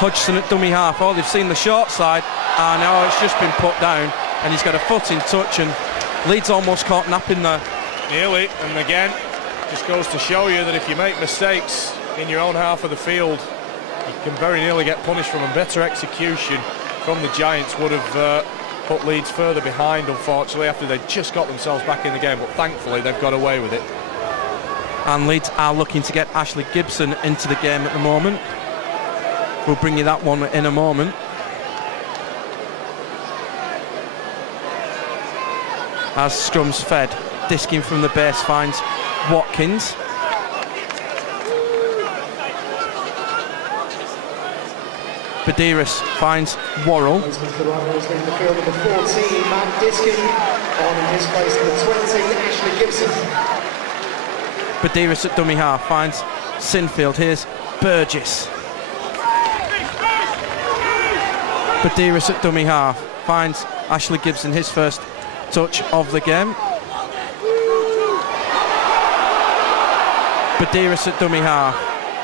Hodgson at dummy half. Oh, they've seen the short side, and now it's just been put down, and he's got a foot in touch, and Leeds almost caught napping there. Nearly, and again, just goes to show you that if you make mistakes in your own half of the field, you can very nearly get punished from them. Better execution from the Giants would have put Leeds further behind, unfortunately, after they just got themselves back in the game, but thankfully they've got away with it. And Leeds are looking to get Ashley Gibson into the game at the moment. We'll bring you that one in a moment. As scrum's fed, disking from the base finds Watkins. Badiris finds Worrell. Badiris at dummy half finds Sinfield. Here's Burgess. Badiris at dummy half finds Ashley Gibson, his first touch of the game. Badiris at dummy half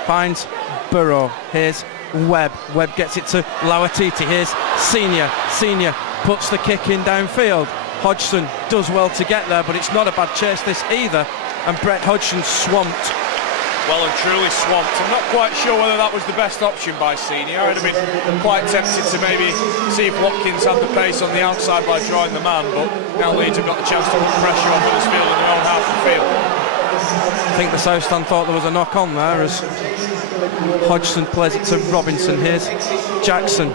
finds Burrow. Here's Webb. Webb gets it to Lawatiti. Here's Senior. Senior puts the kick in downfield. Hodgson does well to get there, but it's not a bad chase this either, and Brett Hodgson swamped well and truly swamped. I'm not quite sure whether that was the best option by Senior. I'd have been quite tempted to maybe see if Watkins had the pace on the outside by drawing the man, but now Leeds have got the chance to put pressure on Huddersfield in their own half of the field. I think the South Stand thought there was a knock on there as Hodgson plays it to Robinson. Here's Jackson.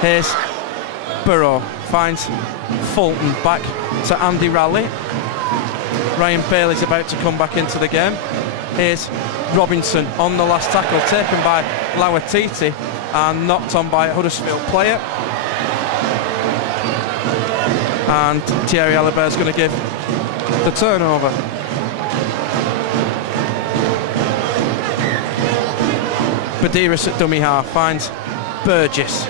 Here's Burrow, finds Fulton, back to Andy Raleigh. Ryan Bailey's about to come back into the game. Here's Robinson on the last tackle, taken by Lauatiti and knocked on by a Huddersfield player. And Thierry Alibert's going to give the turnover. Badiris at dummy half finds Burgess.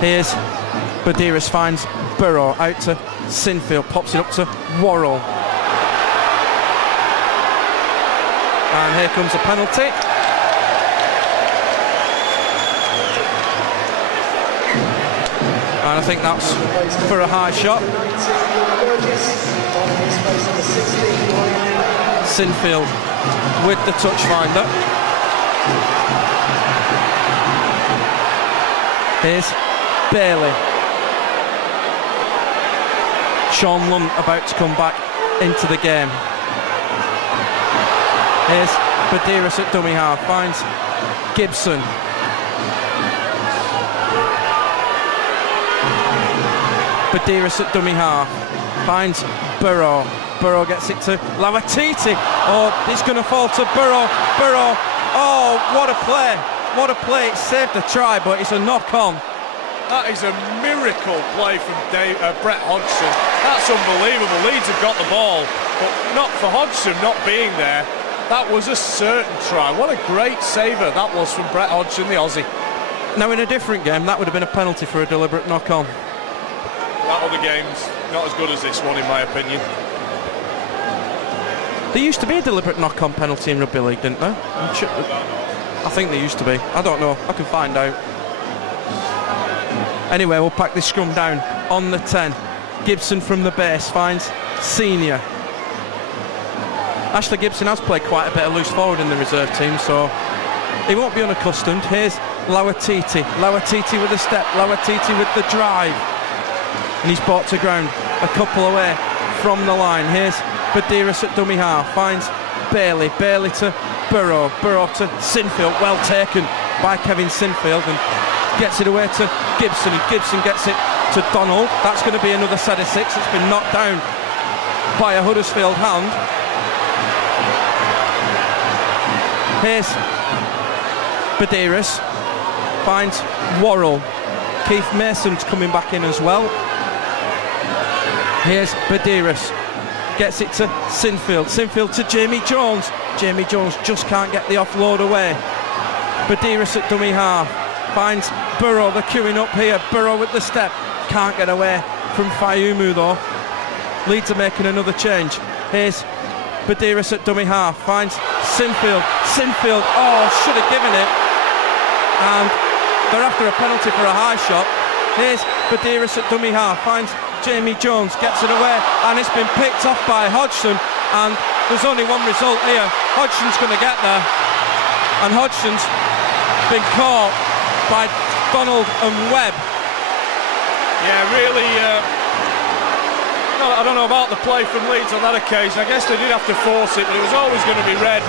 Here's Badiris, finds Burrow, out to Sinfield, pops it up to Worrell. And here comes a penalty. And I think that's for a high shot. Sinfield with the touch finder. Here's Bailey. Sean Lunt about to come back into the game. Here's Badiris at dummy half, finds Gibson. Badiris at dummy half, finds Burrow. Burrow gets it to Lauatiti. Oh, it's going to fall to Burrow. Burrow. Oh, what a play. What a play. It saved the try, but it's a knock-on. That is a miracle play from Brett Hodgson. That's unbelievable. Leeds have got the ball, but not for Hodgson not being there. That was a certain try. What a great saver that was from Brett Hodgson, the Aussie. Now, in a different game, that would have been a penalty for a deliberate knock-on. That other game's not as good as this one, in my opinion. There used to be a deliberate knock-on penalty in Rugby League, didn't there? I think there used to be. I don't know. I can find out. Anyway, we'll pack this scrum down on the 10. Gibson from the base finds Senior. Ashley Gibson has played quite a bit of loose forward in the reserve team, so he won't be unaccustomed. Here's Lauatiti. Lauatiti with a step. Lauatiti with the drive. And he's brought to ground a couple away from the line. Here's Badiris at dummy half. Finds Bailey. Bailey to Burrow. Burrow to Sinfield. Well taken by Kevin Sinfield. And gets it away to Gibson, and Gibson gets it to Donald. That's going to be another set of 6. It's been knocked down by a Huddersfield hand. Here's Badiris, finds Worrell. Keith Mason's coming back in as well. Here's Badiris, gets it to Sinfield. Sinfield to Jamie Jones. Jamie Jones just can't get the offload away. Badiris at dummy half. Finds Burrow, they're queuing up here. Burrow with the step. Can't get away from Fayumu though. Leeds are making another change. Here's Badiris at dummy half. Finds Sinfield. Sinfield, oh, should have given it. And they're after a penalty for a high shot. Here's Badiris at dummy half. Finds Jamie Jones, gets it away. And it's been picked off by Hodgson. And there's only one result here. Hodgson's going to get there. And Hodgson's been caught by Donald and Webb. Yeah, really, I don't know about the play from Leeds on that occasion. I guess they did have to force it, but it was always going to be read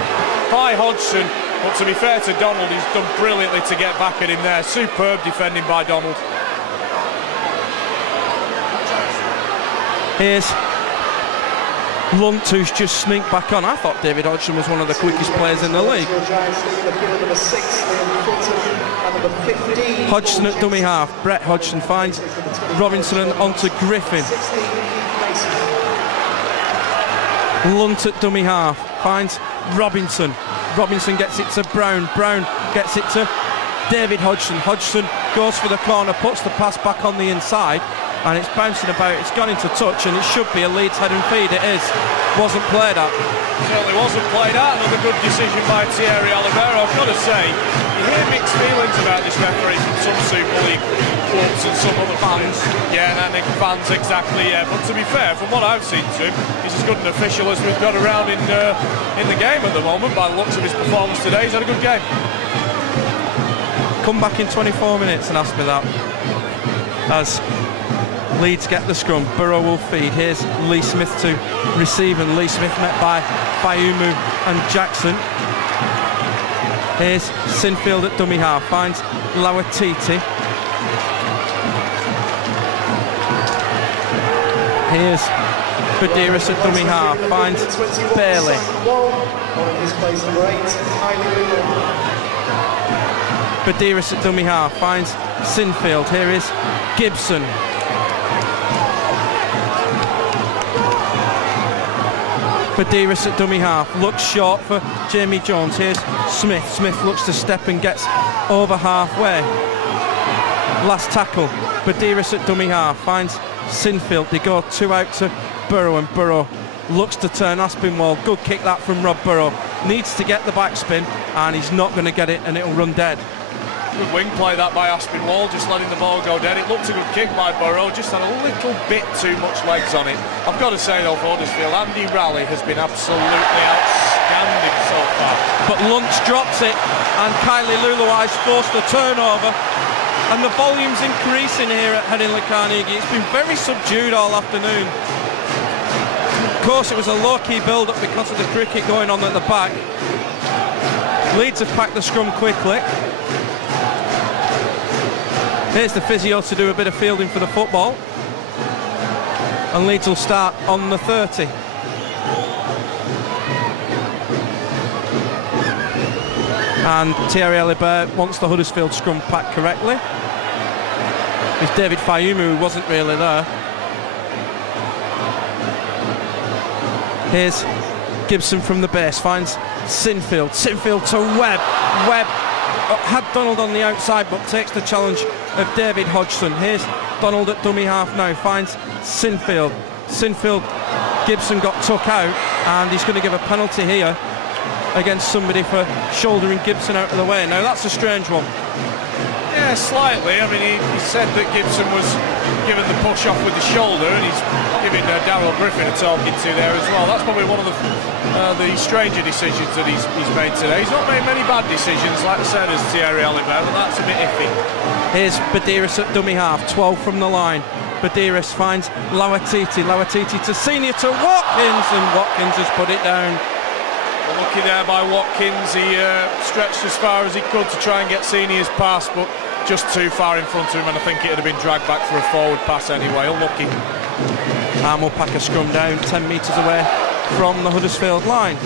by Hodgson. But to be fair to Donald, he's done brilliantly to get back at him there. Superb defending by Donald. Here's Lunt, who's just sneaked back on. I thought David Hodgson was one of the quickest players in the league. Hodgson at dummy half. Brett Hodgson finds Robinson and onto Griffin. Lunt at dummy half. Finds Robinson. Robinson gets it to Brown. Brown gets it to David Hodgson. Hodgson goes for the corner, puts the pass back on the inside, and it's bouncing about. It's gone into touch, and it should be a Leeds head and feed. It is. wasn't played at. Certainly wasn't played out. Another good decision by Thierry Oliveira. I've got to say, you hear mixed feelings about this referee from some Super League clubs and some other fans. Yeah, and fans, exactly, yeah. But to be fair, from what I've seen to him, he's as good an official as we've got around in the game at the moment. By the looks of his performance today, he's had a good game. Come back in 24 minutes and ask me that. As Leeds get the scrum, Burrow will feed. Here's Lee Smith to receive, and Lee Smith met by Fayumu and Jackson. Here's Sinfield at dummy half, finds Lawatiti. Here's Badiris at dummy half, finds Bailey. On his place number 8, Badiris at dummy half, finds Sinfield. Here is Gibson. Badiris at dummy half, looks short for Jamie Jones. Here's Smith. Smith looks to step and gets over halfway. Last tackle, Badiris at dummy half, finds Sinfield. They go 2 out to Burrow, and Burrow looks to turn Aspinwall. Good kick that from Rob Burrow. Needs to get the backspin, and he's not going to get it, and it'll run dead. Good wing play that by Aspinwall, just letting the ball go dead. It looked a good kick by Burrow, just had a little bit too much legs on it. I've got to say though, for Huddersfield, Andy Raleigh has been absolutely outstanding so far. But Luntz drops it, and Kylie Luluai's forced the turnover, and the volume's increasing here at Headingley Carnegie. It's been very subdued all afternoon. Of course, it was a low-key build-up because of the cricket going on at the back. Leeds have packed the scrum quickly. Here's the physio to do a bit of fielding for the football. And Leeds will start on the 30. And Thierry Oliveira wants the Huddersfield scrum packed correctly. It's David Fayumu, who wasn't really there. Here's Gibson from the base, finds Sinfield. Sinfield to Webb. Webb had Donald on the outside, but takes the challenge of David Hodgson. Here's Donald at dummy half now, finds Sinfield. Sinfield, Gibson got took out, and he's going to give a penalty here against somebody for shouldering Gibson out of the way. Now that's a strange one. Yeah, slightly. I mean, he said that Gibson was given the push off with the shoulder, and he's giving Darryl Griffin a talking to there as well. That's probably one of the stranger decisions that he's made today. He's not made many bad decisions, like I said, as Thierry Oliveira, but that's a bit iffy. Here's Badiris at dummy half, 12 from the line. Badiris finds Lawatiti. Lawatiti to Senior to Watkins, and Watkins has put it down. Lucky there by Watkins. He stretched as far as he could to try and get Senior's pass, but just too far in front of him, and I think it would have been dragged back for a forward pass anyway. Unlucky. And we'll pack a scrum down 10 metres away from the Huddersfield line.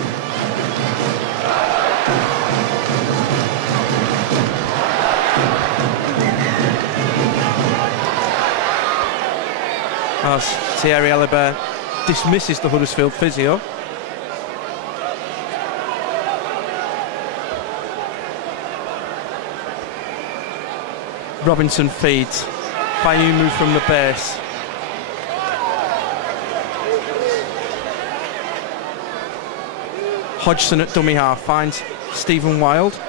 As Thierry Oliveira dismisses the Huddersfield physio. Robinson feeds. Fayumu from the base. Hodgson at dummy half finds Stephen Wild.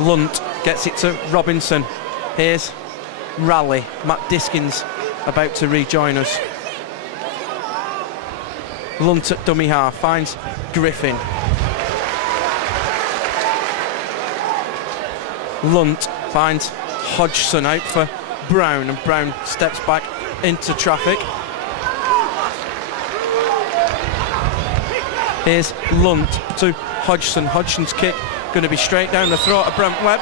Lunt gets it to Robinson. Here's Raleigh. Matt Diskins about to rejoin us. Lunt at dummy half finds Griffin. Lunt finds Hodgson out for Brown, and Brown steps back into traffic. Here's Lunt to Hodgson. Hodgson's kick going to be straight down the throat of Brent Webb,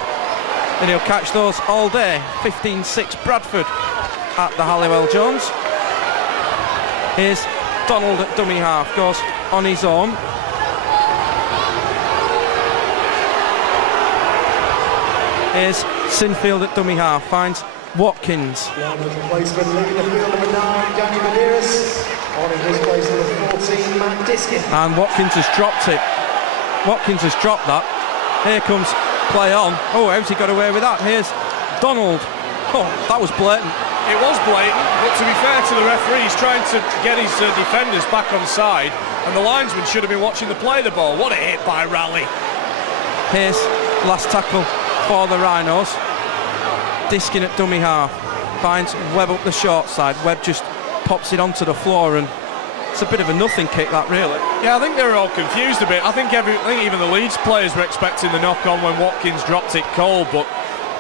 and he'll catch those all day. 15-6 Bradford at the Halliwell Jones. Here's Donald at dummy half, goes on his own. Here's Sinfield at dummy half, finds Watkins. Replacement leaving the field number 9, Danny Badiris. On in his place number 14, Matt Diskin. And Watkins has dropped it. Watkins has dropped that. Here comes play on. Oh, how's he got away with that? Here's Donald. Oh, that was blatant. It was blatant, but to be fair to the referee, he's trying to get his defenders back on side, and the linesman should have been watching the play of the ball. What a hit by Raleigh. Here's last tackle for the Rhinos. Diskin at dummy half. Finds Webb up the short side. Webb just pops it onto the floor, and it's a bit of a nothing kick, that, really. Yeah, I think they were all confused a bit. I think even the Leeds players were expecting the knock-on when Watkins dropped it cold, but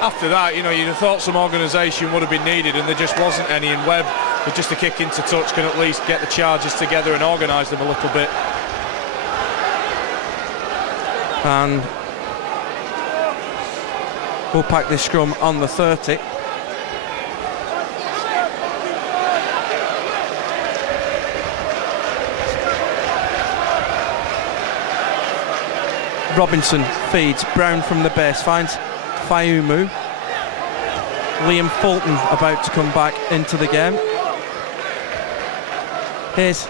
after that, you know, you'd have thought some organisation would have been needed, and there just wasn't any, and Webb, with just a kick into touch, can at least get the charges together and organise them a little bit. And we'll pack this scrum on the 30. Robinson feeds. Brown from the base finds Fayumu. Liam Fulton about to come back into the game. Here's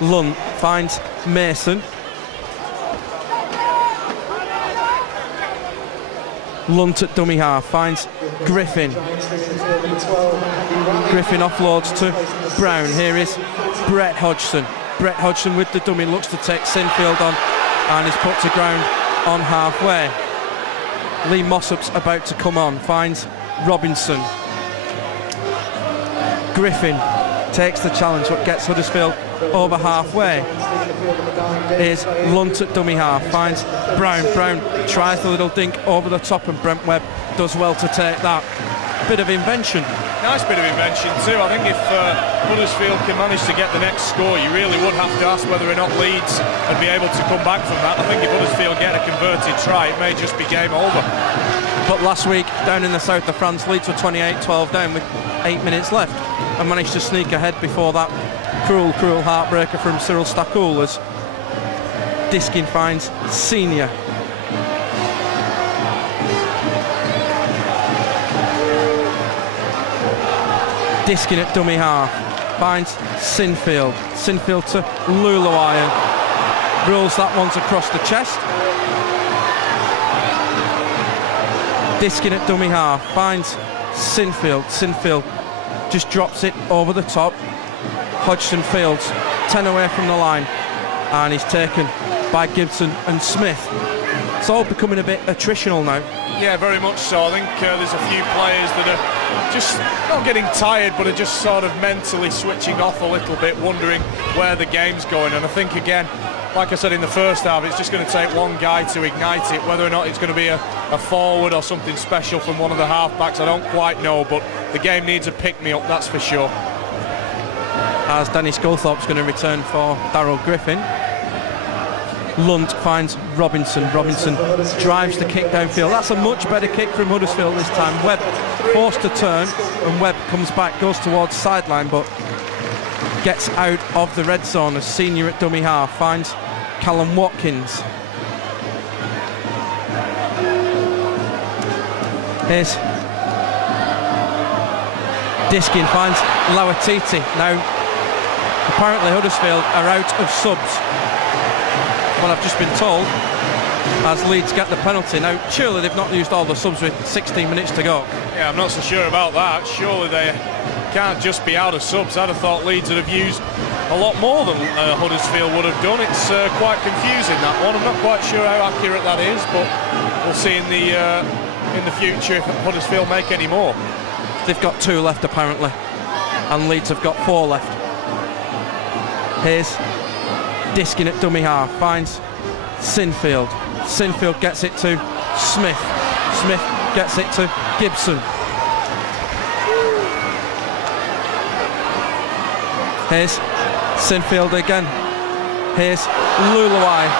Lunt, finds Mason. Lunt at dummy half, finds Griffin. Griffin offloads to Brown. Here is Brett Hodgson. Brett Hodgson with the dummy, looks to take Sinfield on, and is put to ground on halfway. Lee Mossop's about to come on, finds Robinson. Griffin takes the challenge, but gets Huddersfield over halfway. Here's Lunt at dummy half, finds Brown. Brown tries the little dink over the top, and Brent Webb does well to take that. Bit of invention. Nice bit of invention too. I think if Huddersfield can manage to get the next score, you really would have to ask whether or not Leeds would be able to come back from that. I think if Huddersfield get a converted try, it may just be game over. But last week, down in the south of France, Leeds were 28-12 down with 8 minutes left and managed to sneak ahead before that cruel heartbreaker from Cyril Stakul as Diskin finds Senior. Diskin at dummy half, finds Sinfield. Sinfield to Luluai, and rolls that once across the chest. Diskin at dummy half, finds Sinfield. Sinfield just drops it over the top. Hodgson fields, 10 away from the line, and he's taken by Gibson and Smith. It's all becoming a bit attritional now. Yeah, very much so. I think there's a few players that are just not getting tired, but are just sort of mentally switching off a little bit, wondering where the game's going. And I think, again, like I said in the first half, it's just going to take one guy to ignite it. Whether or not it's going to be a forward or something special from one of the half-backs, I don't quite know, but the game needs a pick-me-up, that's for sure. As Danny Sculthorpe's going to return for Darryl Griffin. Lunt finds Robinson. Robinson drives the kick downfield. That's a much better kick from Huddersfield this time. Webb forced to turn, and Webb comes back, goes towards sideline, but gets out of the red zone as Senior at dummy half finds Callum Watkins. Here's Diskin finds Lauatiti. Now, apparently Huddersfield are out of subs. Well, I've just been told, as Leeds get the penalty. Now, surely they've not used all the subs with 16 minutes to go. Yeah, I'm not so sure about that. Surely they can't just be out of subs. I'd have thought Leeds would have used a lot more than Huddersfield would have done. It's quite confusing, that one. I'm not quite sure how accurate that is, but we'll see in the future if Huddersfield make any more. They've got 2 left, apparently, and Leeds have got 4 left. Here's Diskin at dummy half, finds Sinfield. Sinfield gets it to Smith. Smith gets it to Gibson. Here's Sinfield again. Here's Luluai.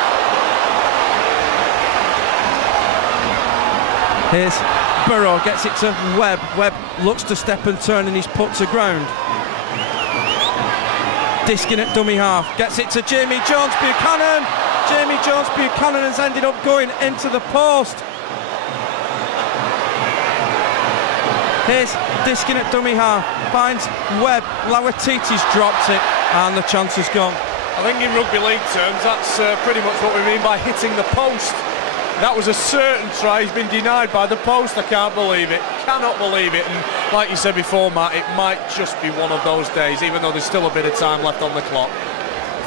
Here's Burrow, gets it to Webb. Webb looks to step and turn, and he's put to ground. Diskin at dummy half, gets it to Jamie Jones-Buchanan. Jamie Jones-Buchanan has ended up going into the post. Here's Diskin at dummy half, finds Webb. Lauatiti's dropped it, and the chance is gone. I think in rugby league terms, that's pretty much what we mean by hitting the post. That was a certain try. He's been denied by the post. I can't believe it. cannot believe it. And like you said before, Matt, it might just be one of those days, even though there's still a bit of time left on the clock.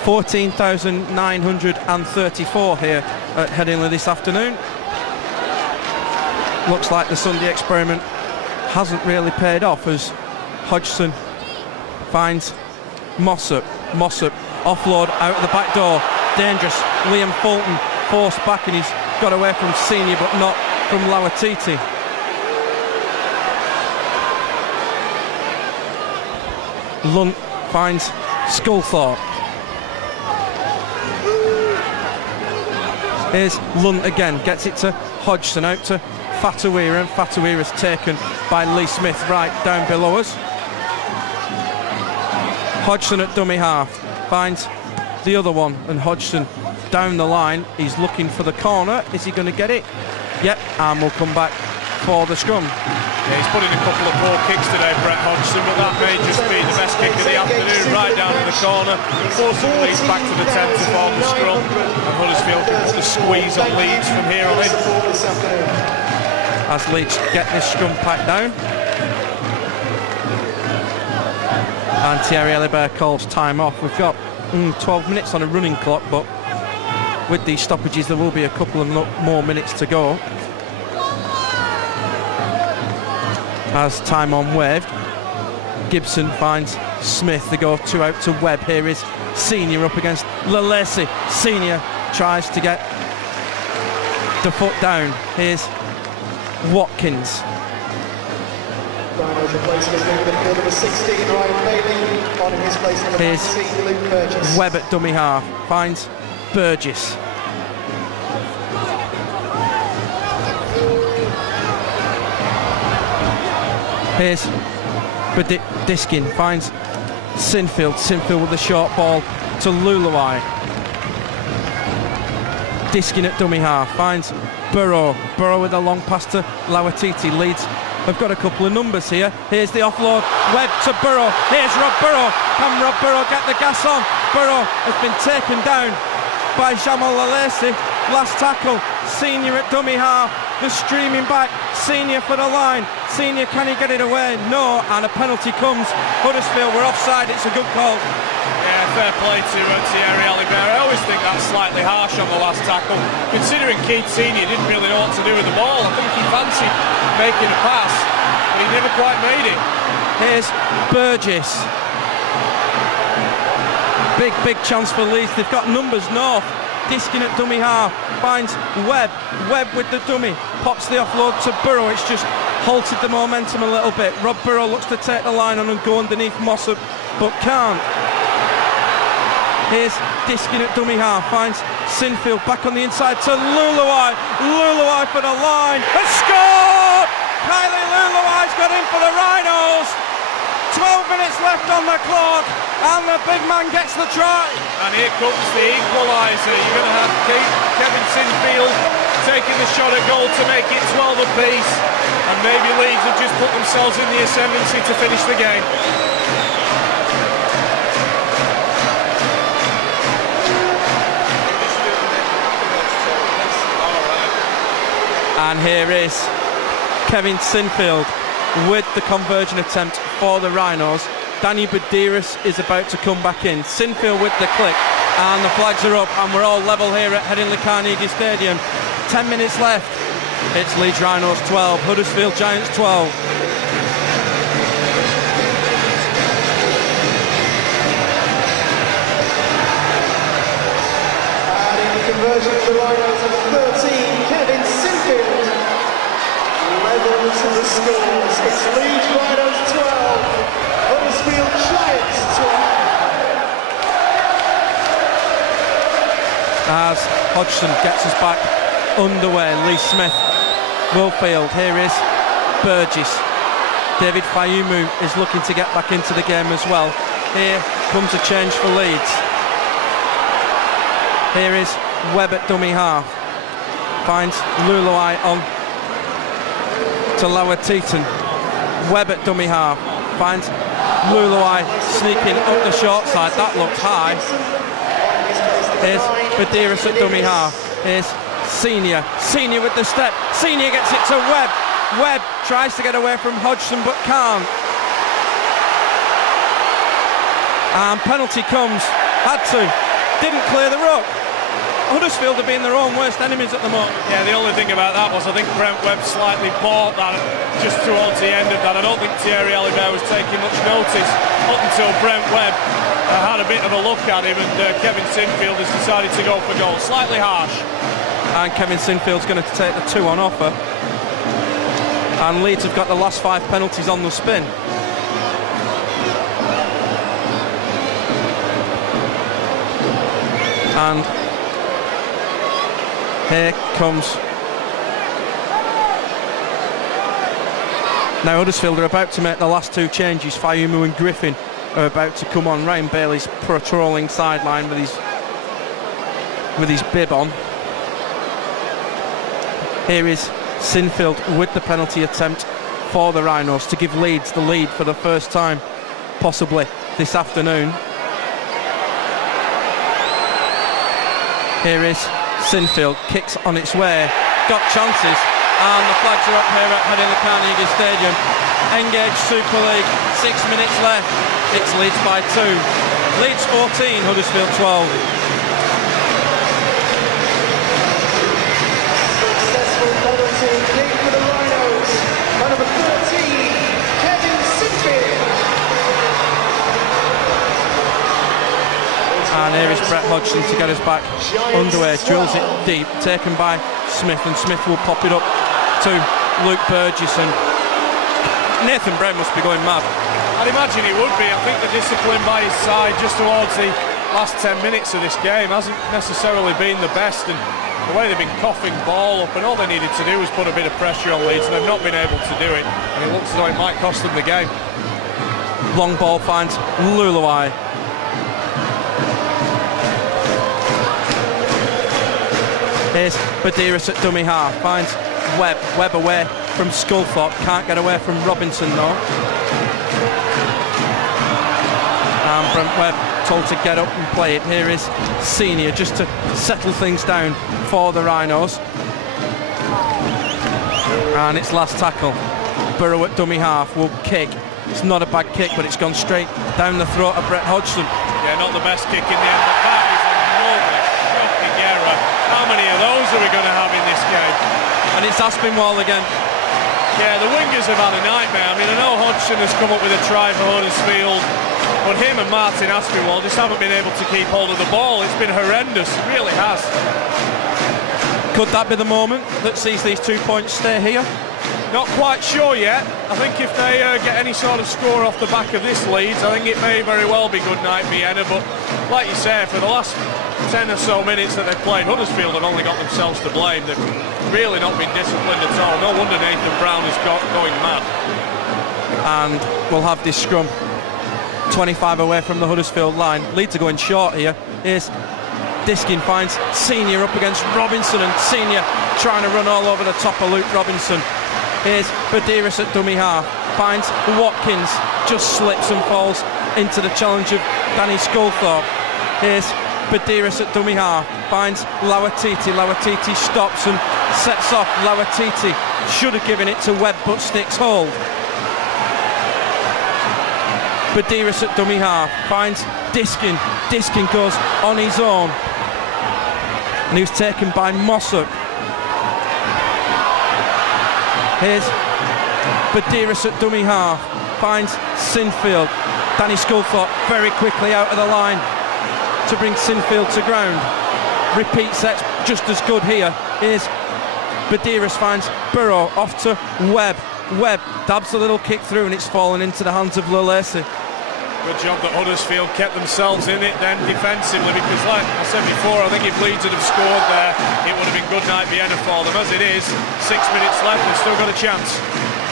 14,934 here at Headingley this afternoon. Looks like the Sunday experiment hasn't really paid off as Hodgson finds Mossop. Mossop offload out the back door. Dangerous. Liam Fulton forced back and he's got away from Senior but not from Lawatiti. Lunt finds Sculthorpe. Here's Lunt again, gets it to Hodgson, out to Fatawira, and Fatawira's taken by Lee Smith right down below us. Hodgson at dummy half, finds the other one, and Hodgson down the line, he's looking for the corner. Is he going to get it? Yep, and we'll come back for the scrum. Yeah, he's put in a couple of poor kicks today, Brett Hodgson, but that may just be the best kick of the afternoon, right down in the corner, forcing Leeds back to the 10 to form the scrum, and Huddersfield can put the squeeze on Leeds from here on in. As Leeds get this scrum packed down. And Thierry Elibert calls time off. We've got 12 minutes on a running clock, but with these stoppages there will be a couple of more minutes to go. As time on waved, Gibson finds Smith. They go two out to Webb. Here is Senior up against Lalesi. Senior tries to get the foot down. Here's Watkins. Here's Webb at dummy half. Finds Burgess. Here's Diskin, finds Sinfield. Sinfield with the short ball to Luluai. Diskin at dummy half, finds Burrow. Burrow with a long pass to Lawatiti. Leeds have got a couple of numbers here. Here's the offload. Webb to Burrow. Here's Rob Burrow. Can Rob Burrow get the gas on? Burrow has been taken down by Jamal Lalesi. Last tackle. Senior at dummy half. The streaming back. Senior for the line. Senior, can he get it away? No, and a penalty comes. Huddersfield, we're offside. It's a good call. Yeah, fair play to Thierry Elibert. I always think that's slightly harsh on the last tackle, considering Keith Senior didn't really know what to do with the ball. I think he fancied making a pass, but he never quite made it. Here's Burgess. Big chance for Leeds. They've got numbers north. Diskin at dummy half, finds Webb. Webb with the dummy, pops the offload to Burrow. It's just halted the momentum a little bit. Rob Burrow looks to take the line on and go underneath Mossop, but can't. Here's Diskin at dummy half, finds Sinfield back on the inside to Luluai. Luluai for the line, and scored! Kylie Luluai's got in for the Rhinos. 12 minutes left on the clock, and the big man gets the try. And here comes the equaliser. You're going to have Kevin Sinfield taking the shot at goal to make it 12 apiece, and maybe Leeds have just put themselves in the ascendancy to finish the game. And here is Kevin Sinfield with the conversion attempt for the Rhinos. Danny Badiris is about to come back in. Sinfield with the click, and the flags are up, and we're all level here at Headingley Carnegie Stadium. 10 minutes left. It's Leeds Rhinos 12, Huddersfield Giants 12. And in the conversion, the Rhinos have 13. Kevin Sinfield levels the scores. It's Leeds Rhinos 12, Huddersfield Giants 12. As Hodgson gets us back underway, Lee Smith will field. Here is Burgess. David Fayumu is looking to get back into the game as well. Here comes a change for Leeds. Here is Webb at dummy half. Finds Luluai on to Lawatitan. Webb at dummy half. Finds Luluai sneaking up the short side. That looked high. Here's Badiris at dummy half. Here's Senior with the step. Senior gets it to Webb. Webb tries to get away from Hodgson but can't. And penalty comes. Had to. Didn't clear the ruck. Huddersfield have been their own worst enemies at the moment. Yeah, the only thing about that was I think Brent Webb slightly bought that just towards the end of that. I don't think Thierry Alibert was taking much notice up until Brent Webb had a bit of a look at him, and Kevin Sinfield has decided to go for goal. Slightly harsh. And Kevin Sinfield's going to take the 2 on offer. And Leeds have got the last 5 penalties on the spin. And here comes. Now Huddersfield are about to make the last 2 changes. Fayumu and Griffin are about to come on. Ryan Bailey's patrolling sideline with his bib on. Here is Sinfield with the penalty attempt for the Rhinos to give Leeds the lead for the first time possibly this afternoon. Here is Sinfield, kicks on its way, got chances, and the flags are up here at Headingley Carnegie Stadium. Engage Super League, 6 minutes left. It's Leeds by 2. Leeds 14, Huddersfield 12. Successful penalty kick for the Rhinos. By number 13, Kevin Sinfield. And here is Brett Hodgson to get us back underway. Drills it deep, taken by Smith, and Smith will pop it up to Luke Burgess. And Nathan Brent must be going mad. I'd imagine he would be. I think the discipline by his side just towards the last 10 minutes of this game hasn't necessarily been the best, and the way they've been coughing ball up, and all they needed to do was put a bit of pressure on Leeds, and they've not been able to do it, and it looks as though it might cost them the game. Long ball finds Luluai. Here's Badiris at dummy half, finds Webb. Webb away from Sculthorpe, can't get away from Robinson though. And Brent Webb told to get up and play it. Here is Senior just to settle things down for the Rhinos. And it's last tackle. Burrow at dummy half will kick. It's not a bad kick, but it's gone straight down the throat of Brett Hodgson. Yeah, not the best kick in the end, but that is a lovely, shocking error. How many of those are we going to have in this game? And it's Aspinwall again. Yeah, the wingers have had a nightmare. I mean, I know Hodgson has come up with a try for Huddersfield, but him and Martin Aspinwall just haven't been able to keep hold of the ball. It's been horrendous, it really has. Could that be the moment that sees these 2 points stay here? Not quite sure yet. I think if they get any sort of score off the back of this Leeds, I think it may very well be good night Vienna, but like you say, for the last 10 or so minutes that they've played, Huddersfield have only got themselves to blame. They've really not been disciplined at all. No wonder Nathan Brown is going mad. And we'll have this scrum 25 away from the Huddersfield line. Leeds are going short here. Here's Diskin, finds Senior up against Robinson, and Senior trying to run all over the top of Luke Robinson. Here's Badiris at dummy half, finds Watkins, just slips and falls into the challenge of Danny Sculthorpe. Here's Badiris at dummy half, finds Lawatiti. Lawatiti stops and sets off. Lawatiti should have given it to Webb, but sticks hold. Badiris at dummy half, finds Diskin. Diskin goes on his own, and he was taken by Mossop. Here's Badiris at dummy half, finds Sinfield. Danny Sculthorpe very quickly out of the line to bring Sinfield to ground. Repeat sets just as good here. Here's Badiris, finds Burrow, off to Webb. Webb dabs a little kick through, and it's fallen into the hands of Lulacy. Good job that Huddersfield kept themselves in it then defensively, because like I said before, I think if Leeds had have scored there, it would have been good night Vienna for them. As it is, 6 minutes left, they've still got a chance.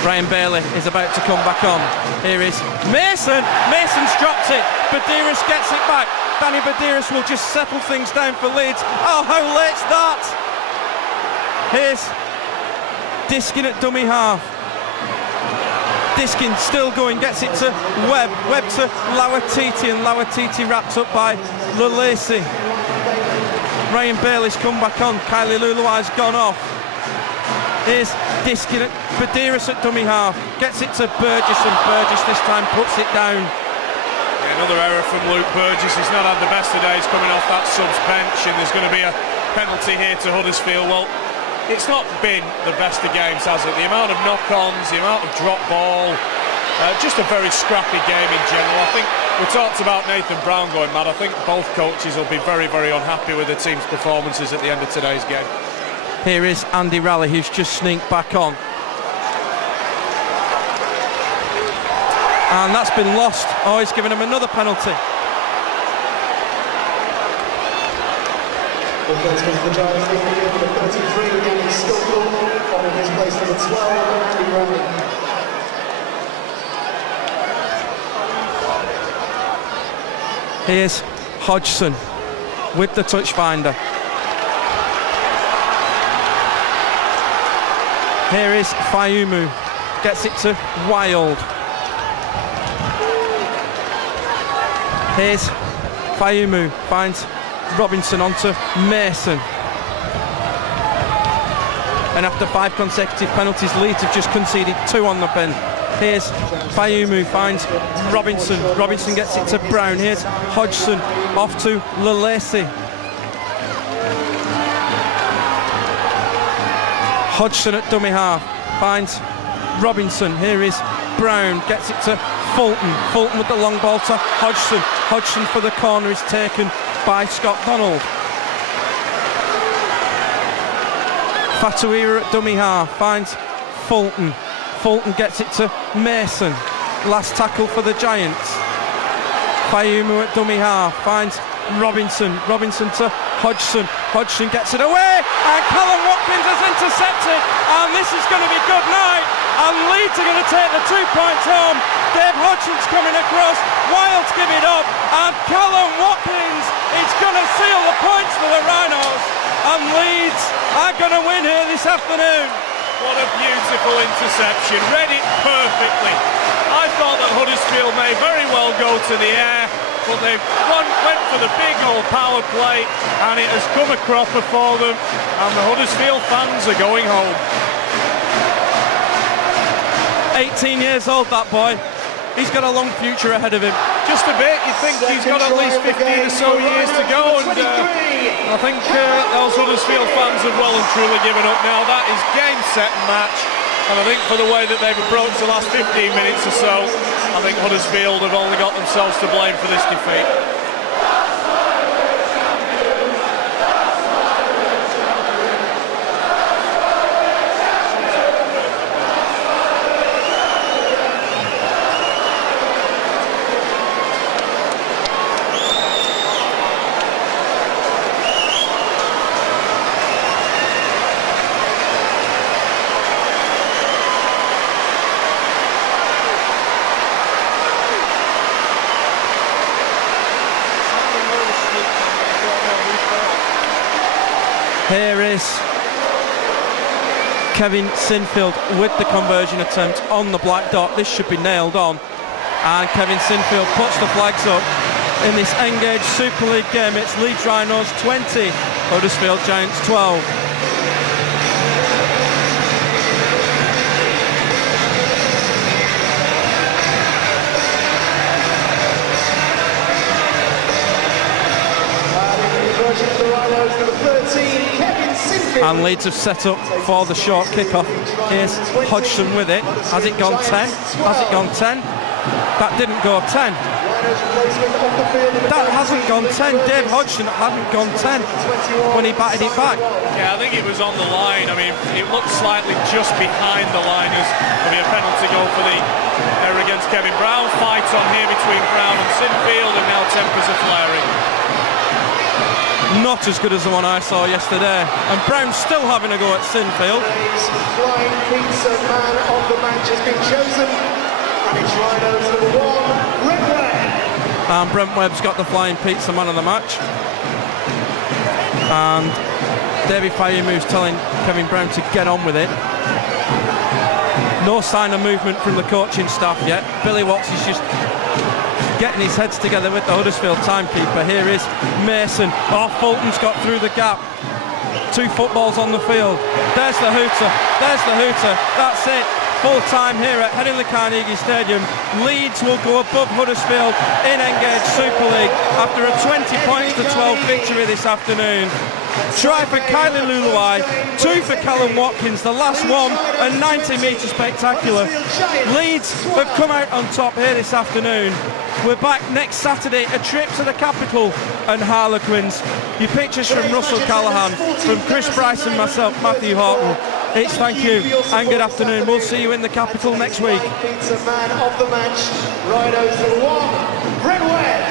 Ryan Bailey is about to come back on. Here is Mason. Mason's dropped it. Badiris gets it back. Danny Badiris will just settle things down for Leeds. Oh, how late's that? Here's Diskin at dummy half. Diskin still going, gets it to Webb. Webb to Lawatiti, and Lawatiti wrapped up by Lulacy. Ryan Bailey's come back on. Kylie Luluai's gone off. Here's Badiris at dummy half. Gets it to Burgess, and Burgess this time puts it down. Another error from Luke Burgess. He's not had the best of days coming off that subs bench, and there's going to be a penalty here to Huddersfield. Well, it's not been the best of games, has it? The amount of knock-ons, the amount of drop ball, just a very scrappy game in general. I think we talked about Nathan Brown going mad. I think both coaches will be very, very unhappy with the team's performances at the end of today's game. Here is Andy Raleigh, who's just sneaked back on. And that's been lost. Oh, he's given him another penalty. Offense comes to the Giants, number 33, Gavin Scoville, on his place number 12, Andy Raleigh. Here's Hodgson with the touch finder. Here is Fayumu, gets it to Wild. Here's Fayumu, finds Robinson onto Mason. And after 5 consecutive penalties, Leeds have just conceded 2 on the bin. Here's Fayumu, finds Robinson. Robinson gets it to Brown. Here's Hodgson, off to Lalesi. Hodgson at dummy half, finds Robinson. Here is Brown, gets it to Fulton. Fulton with the long ball to Hodgson. Hodgson for the corner is taken by Scott Donald. Fatuira at dummy half, finds Fulton. Fulton gets it to Mason. Last tackle for the Giants. Fayumu at dummy half, finds Robinson. Robinson to Hodgson. Hodgson gets it away, and Callum Watkins has intercepted, and this is going to be good night, and Leeds are going to take the 2 points home. Dave Hodgson's coming across, Wild's give it up, and Callum Watkins is going to seal the points for the Rhinos, and Leeds are going to win here this afternoon. What a beautiful interception, read it perfectly. I thought that Huddersfield may very well go to the air, but they went for the big old power play, and it has come a cropper for them, and the Huddersfield fans are going home. 18 years old, that boy. He's got a long future ahead of him. Just a bit. You think he's got at least 15 or so years to go, and I think those Huddersfield fans have well and truly given up now. That is game, set and match, and I think for the way that they've approached the last 15 minutes or so, I think Huddersfield have only got themselves to blame for this defeat. Here is Kevin Sinfield with the conversion attempt on the black dot. This should be nailed on. And Kevin Sinfield puts the flags up in this Engage Super League game. It's Leeds Rhinos 20, Huddersfield Giants 12. And Leeds have set up for the short kick-off. Here's Hodgson with it. Has it gone 10? Has it gone 10? That didn't go 10. That hasn't gone 10. Dave Hodgson hadn't gone 10 when he batted it back. Yeah, I think it was on the line. I mean, it looked slightly just behind the line as there'll be a penalty goal for the error against Kevin Brown. Fight on here between Brown and Sinfield, and now tempers are flaring. Not as good as the one I saw yesterday, and Brown's still having a go at Sinfield. Flying pizza man of the match has been chosen, and it's Rhinos number 1, Brent Webb. And Brent Webb's got the flying pizza man of the match, and David Fayumu's telling Kevin Brown to get on with it. No sign of movement from the coaching staff yet. Billy Watts is just getting his heads together with the Huddersfield timekeeper. Here is Mason. Oh, Fulton's got through the gap. 2 footballs on the field. There's the hooter, that's it. Full time here at Headingley Carnegie Stadium. Leeds will go above Huddersfield in Engage Super League after a 20 points to 12 victory this afternoon. Try for Kylie Luluai, 2 for Callum Watkins, the last one, a 90-metre spectacular. Leeds have come out on top here this afternoon. We're back next Saturday, a trip to the capital and Harlequins. Your pictures from Russell Callahan, from Chris Price and myself, Matthew Horton. It's thank you and good afternoon. We'll see you in the capital next week. Pizza man of the match. Rhinos 1, Brent Webb.